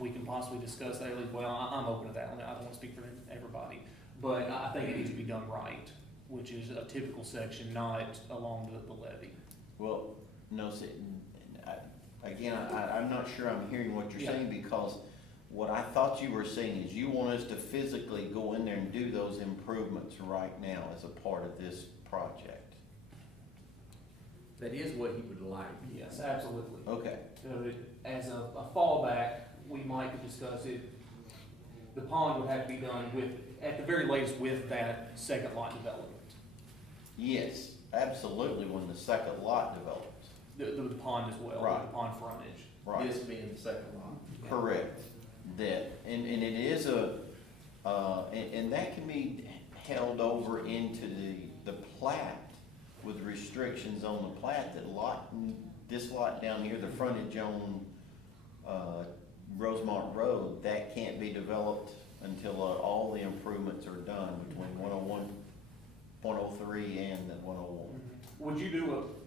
we can possibly discuss that as well. I'm open to that. I don't wanna speak for everybody. But I think it needs to be done right, which is a typical section, not along the levee. Well, no, see, again, I'm not sure I'm hearing what you're Yeah. saying, because what I thought you were saying is you want us to physically go in there and do those improvements right now as a part of this project. That is what he would like. Yes, absolutely. Okay, As a fallback, we might discuss it, the pond would have to be done with, at the very latest, with that second lot development. yes, absolutely, when the second lot develops, The pond as well, Right. the pond frontage. right? This being the second lot. Correct, that, and it is and that can be held over into the plat with restrictions on the plat that this lot down here, the frontage on, Rosemont Road, that can't be developed until, all the improvements are done between 101.03 and the 101. Would you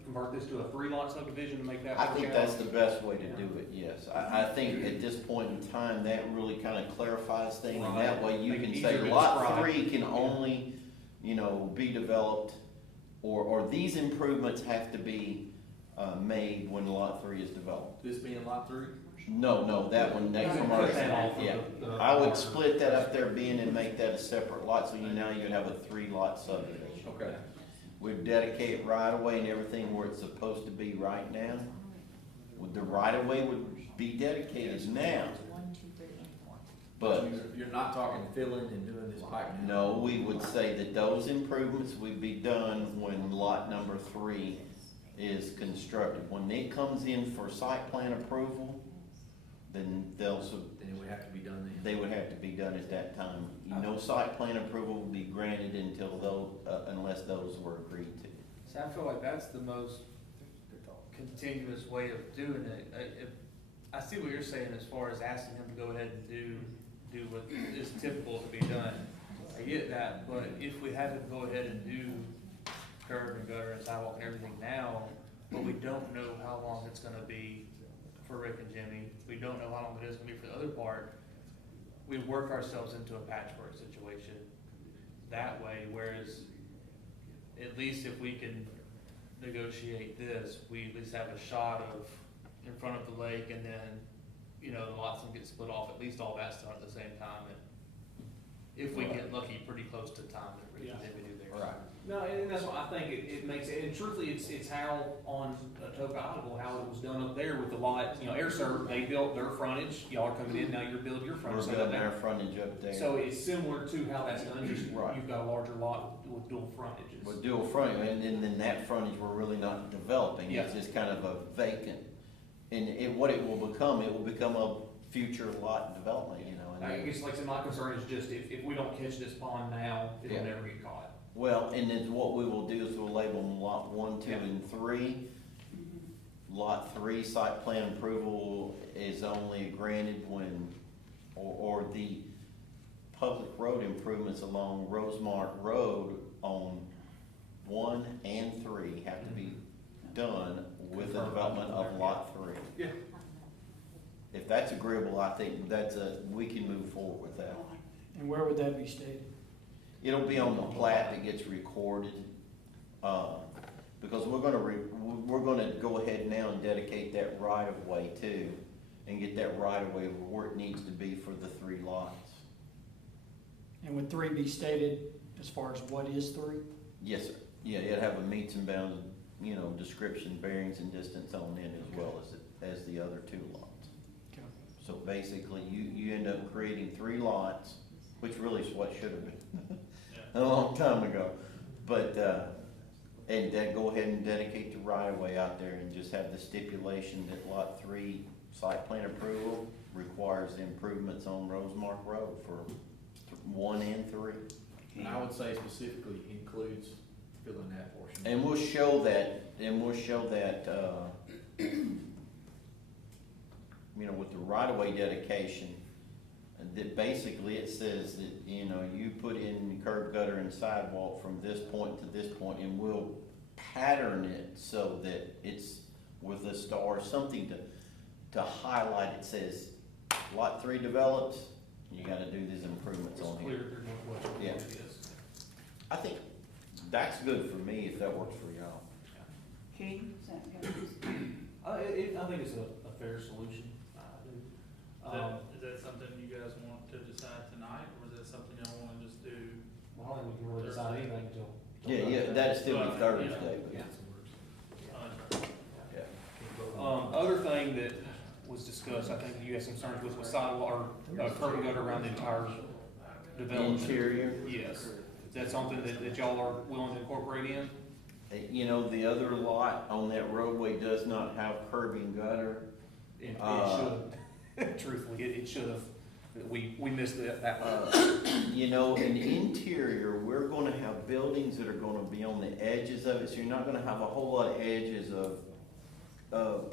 convert this to a 3-lot subdivision to make that I work think out? that's the best way to do it, yes. I think at this point in time, that really kind of clarifies things, and that way you Make it can easier say to lot describe. 3 can only, be developed, or these improvements have to be, made when lot 3 is developed. This being lot 3? No, that one, You next can one, cut that off of yeah. the I would corner. split that up there being and make that a separate lot, so now you'd have a 3-lot subdivision. Okay. We'd dedicate right of way and everything where it's supposed to be right now. The right of way would be dedicated now, 1, 2, 3, and 4. but You're not talking filling and doing this pipe now? no, we would say that those improvements would be done when lot number 3 is constructed. When it comes in for site plan approval, then Then it would have to be done then? they would have to be done at that time. No site plan approval would be granted until unless those were agreed to. So I feel like that's the most continuous way of doing it. I see what you're saying as far as asking him to go ahead and do what is typical to be done. I get that, but if we have to go ahead and do curb and gutter and sidewalk and everything now, but we don't know how long it's gonna be for Rick and Jimmy, we don't know how long it is gonna be for the other part, we work ourselves into a patchwork situation that way, whereas at least if we can negotiate this, we at least have a shot of in front of the lake, and then, the lots can get split off, at least all that's done at the same time, and if we get lucky, pretty close to time that Rick and Jimmy do theirs. Right. No, and that's what I think it makes it, and truthfully, it's how on Atoka, Idaho, how it was done up there with the lot, Air Serv, they built their frontage, y'all are coming in, now you're building your We're frontage. building our frontage up there. So it's similar to how that's done, just Right. you've got a larger lot with dual frontages. With dual frontage, and then that frontage we're really not developing, it's Yeah. just kind of a vacant. And what it will become a future lot development, and I guess, like I said, my concern is just if we don't catch this pond now, it'll Yeah. never get caught. well, and then what we will do is we'll label them lot 1, 2, and 3. Lot 3 site plan approval is only granted when, or the public road improvements along Rosemont Road on 1 and 3 have to be done with the development of lot 3. Yeah. If that's agreeable, I think we can move forward with that. And where would that be stated? It'll be on the plat that gets recorded, because we're gonna go ahead now and dedicate that right of way too, and get that right of way where it needs to be for the 3 lots. And would 3 be stated as far as what is 3? Yes, sir. Yeah, it'd have a meets and bounds description, bearings and distance on it as well as the other 2 lots. So basically, you end up creating 3 lots, which really is what should have been a long time ago. But, and then go ahead and dedicate the right of way out there and just have the stipulation that lot 3 site plan approval requires the improvements on Rosemont Road for 1 and 3. And I would say specifically includes filling that portion. And we'll show that, with the right-of-way dedication, that basically it says that, you put in curb, gutter, and sidewalk from this point to this point, and we'll pattern it so that it's with a star, something to highlight. It says, lot 3 develops, you gotta do these improvements on here. Clear what Yeah. it is. I think that's good for me, if that works for y'all. Keith, is that good? I think it's a fair solution. I do. Is that something you guys want to decide tonight, or is that something y'all wanna just do? I don't think we can really decide anything until. Yeah, that'd still be Thursday, but Yeah. Uh, Other thing that was discussed, I think you had some concerns with sidewalk, or curb and gutter around the entire development. Interior. Yes. Is that something that y'all are willing to incorporate in? The other lot on that roadway does not have curb and gutter. It should. Truthfully, it should have. We missed that one. In the interior, we're gonna have buildings that are gonna be on the edges of it, so you're not gonna have a whole lot of edges of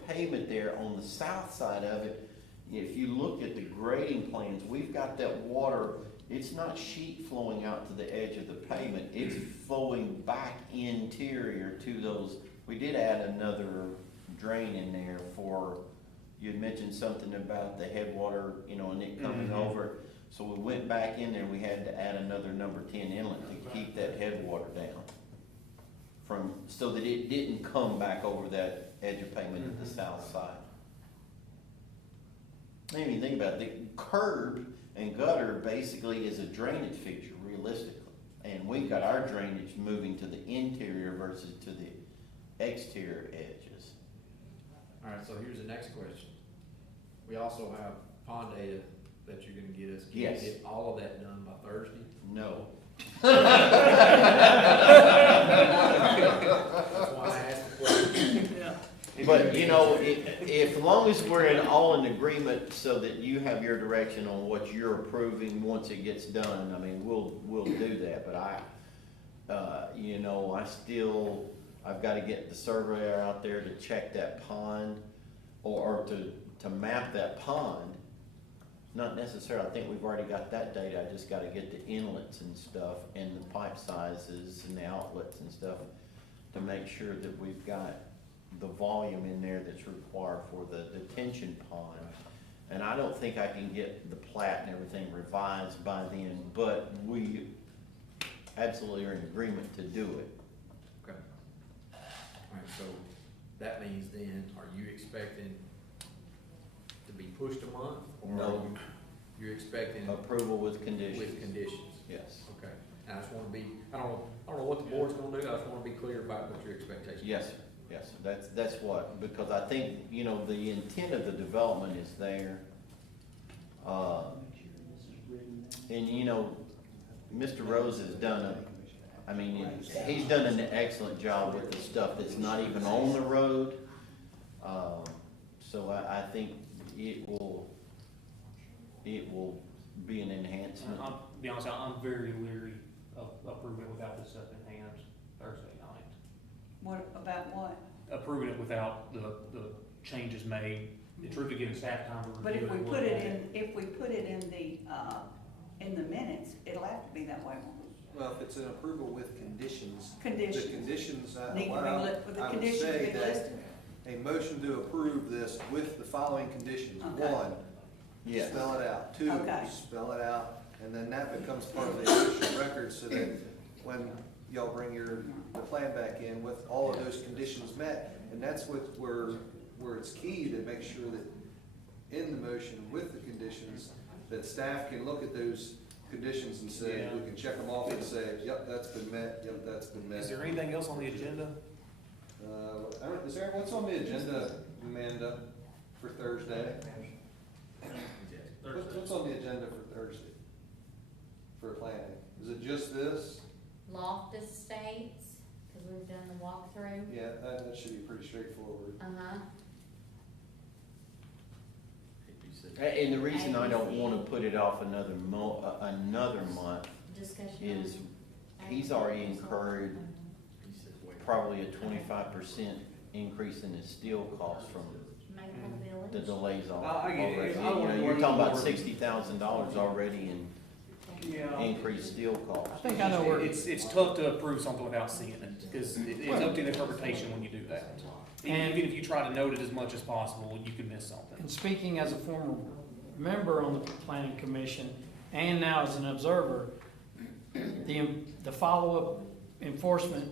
pavement there. On the south side of it, if you look at the grading plans, we've got that water, it's not sheet flowing out to the edge of the pavement, it's flowing back interior to those. We did add another drain in there for, you had mentioned something about the headwater, and it coming over. So we went back in there, we had to add another number 10 inlet to keep that headwater down so that it didn't come back over that edge of pavement at the south side. I didn't even think about it. The curb and gutter basically is a drainage feature realistically. And we've got our drainage moving to the interior versus to the exterior edges. All right, so here's the next question. We also have pond data that you're gonna get us. Can you Yes. get all of that done by Thursday? No. That's why I asked the question. But, if long as we're all in agreement so that you have your direction on what you're approving once it gets done, we'll do that. But I've gotta get the surveyor out there to check that pond or to map that pond. Not necessarily, I think we've already got that data, I just gotta get the inlets and stuff and the pipe sizes and the outlets and stuff to make sure that we've got the volume in there that's required for the detention pond. And I don't think I can get the plat and everything revised by then, but we absolutely are in agreement to do it. Okay. All right, so that means then, are you expecting to be pushed a month? Or No. you're expecting Approval with conditions. with conditions? Yes. Okay. I just wanna be, I don't know what the board's gonna do, I just wanna be clear about what your expectations are. Yes, yes, that's what, because I think, the intent of the development is there. And Mr. Rose has done he's done an excellent job with the stuff that's not even on the road. So I think it will be an enhancement. I'll be honest, I'm very leery of approving it without this stuff in hand Thursday night. What, about what? Approving it without the changes made, it's really giving staff time to But review if it. we and put look it at it. if we put it in the minutes, it'll have to be that way, won't it? Well, if it's an approval with conditions. Conditions. The conditions, Need to be with the I would conditions say be that listed. a motion to approve this with the following conditions. Okay. 1, Yes. spell it out. 2, Okay. spell it out, and then that becomes part of the official record so that when y'all bring the plan back in with all of those conditions met, and that's where it's key to make sure that in the motion with the conditions, that staff can look at those conditions and say, Yeah. we can check them off and say, yep, that's been met, yep, that's been met. Is there anything else on the agenda? What's on the agenda, Amanda, for Thursday? What's on the agenda for Thursday? For planning? Is it just this? Loft Estates, cause we've done the walkthrough. Yeah, that should be pretty straightforward. Uh-huh. And the reason I don't wanna put it off another month Discussion. is he's already incurred probably a 25% increase in his steel costs from Maple the Village. delays on. I get it. already. I don't wanna You're worry talking about more. $60,000 already in Yeah. increased steel costs. I think I know where. It's tough to approve something without seeing it, because it's up to the interpretation when you do that. And- Even if you try to note it as much as possible, you can miss something. And speaking as a former member on the planning commission and now as an observer, the follow-up enforcement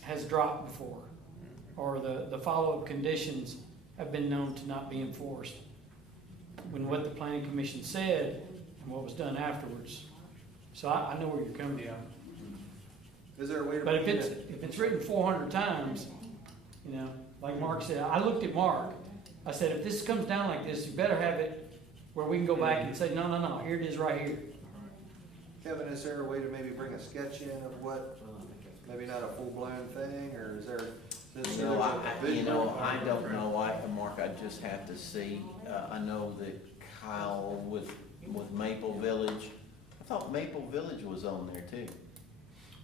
has dropped before, or the follow-up conditions have been known to not be enforced. When what the planning commission said and what was done afterwards. So I know where you're coming from. Is there a way to? But if it's written 400 times, you know, like Mark said, I looked at Mark, I said, if this comes down like this, you better have it where we can go back and say, no, here it is right here. Kevin, is there a way to maybe bring a sketch in of what, maybe not a full-blown thing, or is there? I don't know, Mark, I just have to see. I know that Kyle with Maple Village, I thought Maple Village was on there too.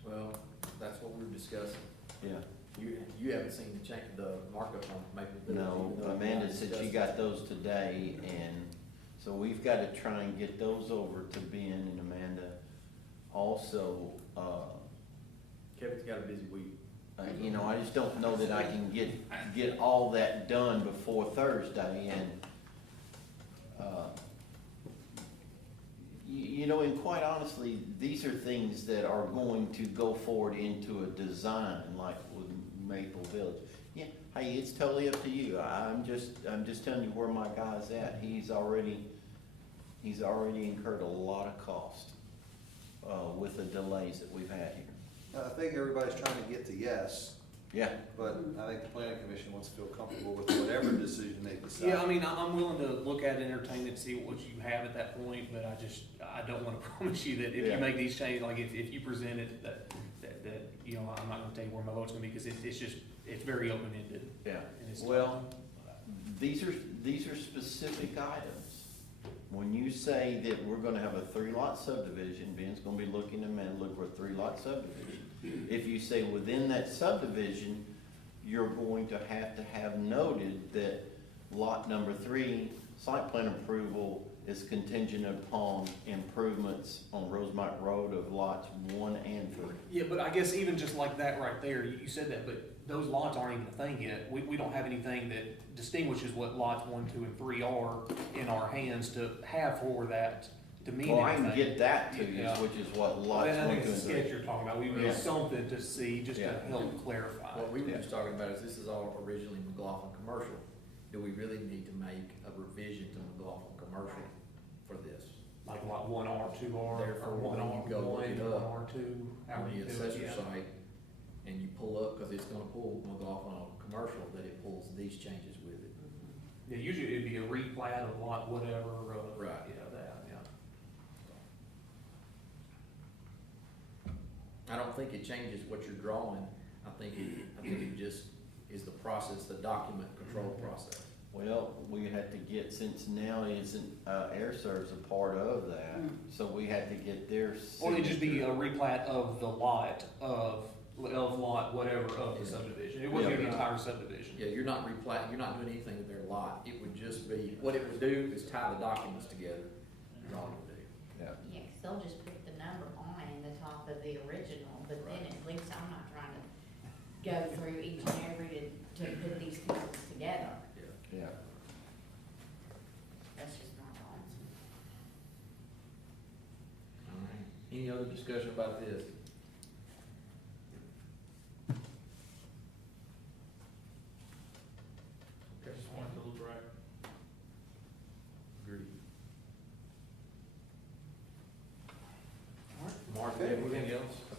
Well, that's what we were discussing. Yeah. You haven't seen the markup on Maple Village. No, Amanda said she got those today, and so we've got to try and get those over to Ben and Amanda. Also, Kevin's got a busy week. I just don't know that I can get all that done before Thursday, and, and quite honestly, these are things that are going to go forward into a design, like with Maple Village. Yeah, hey, it's totally up to you. I'm just telling you where my guy's at. He's already incurred a lot of cost, with the delays that we've had here. I think everybody's trying to get to yes, Yeah. but I think the planning commission wants to feel comfortable with whatever decision they decide. Yeah, I mean, I'm willing to look at it, entertain it, see what you have at that point, but I don't wanna promise you that if Yeah. you make these changes, like if you present it, that, I'm not gonna tell you where my vote's gonna be, because it's very open-ended. Yeah. And it's- Well, these are specific items. When you say that we're gonna have a 3-lot subdivision, Ben's gonna be looking at man, look for a 3-lot subdivision. If you say within that subdivision, you're going to have noted that lot number 3, site plan approval is contingent upon improvements on Rosemont Road of lots 1 and 3. Yeah, but I guess even just like that right there, you said that, but those lots aren't even a thing yet. We don't have anything that distinguishes what lots 1, 2, and 3 are in our hands to have for that to mean anything. Well, I can get that to you, Yeah. which is what lots 1, 2, I think and it's a 3. sketch you're talking about. We Yeah. need something to see, just to Yeah. help clarify. What we were Yeah. just talking about is this is all originally McLaughlin Commercial. Do we really need to make a revision to McLaughlin Commercial for this? Like lot 1R, 2R, Therefore, or when 1R, you go look 1, it up 1R2, however On you the do it, assessor yeah. site, and you pull up, cause it's gonna pull McLaughlin Commercial, that it pulls these changes with it. Yeah, usually it'd be a replat of lot whatever, Right. yeah, that, yeah. I don't think it changes what you're drawing. I think it just is the process, the document control process. Well, we had to get, since now Air Serv's a part of that, so we had to get their Or it'd just be a signature. replat of the lot of lot whatever of the subdivision. It wouldn't be the entire subdivision. Yeah, you're not you're not doing anything with their lot. It would just be, what it would do is tie the documents together. That's all it would do. Yeah. Yeah, 'cause they'll just put the number on the top of the original, but then at least I'm not trying to go through each and every to put these pieces together. Yeah. That's just not wrong. All right. Any other discussion about this? Okay. Just wanted to look right. Agreed. Mark, anything else?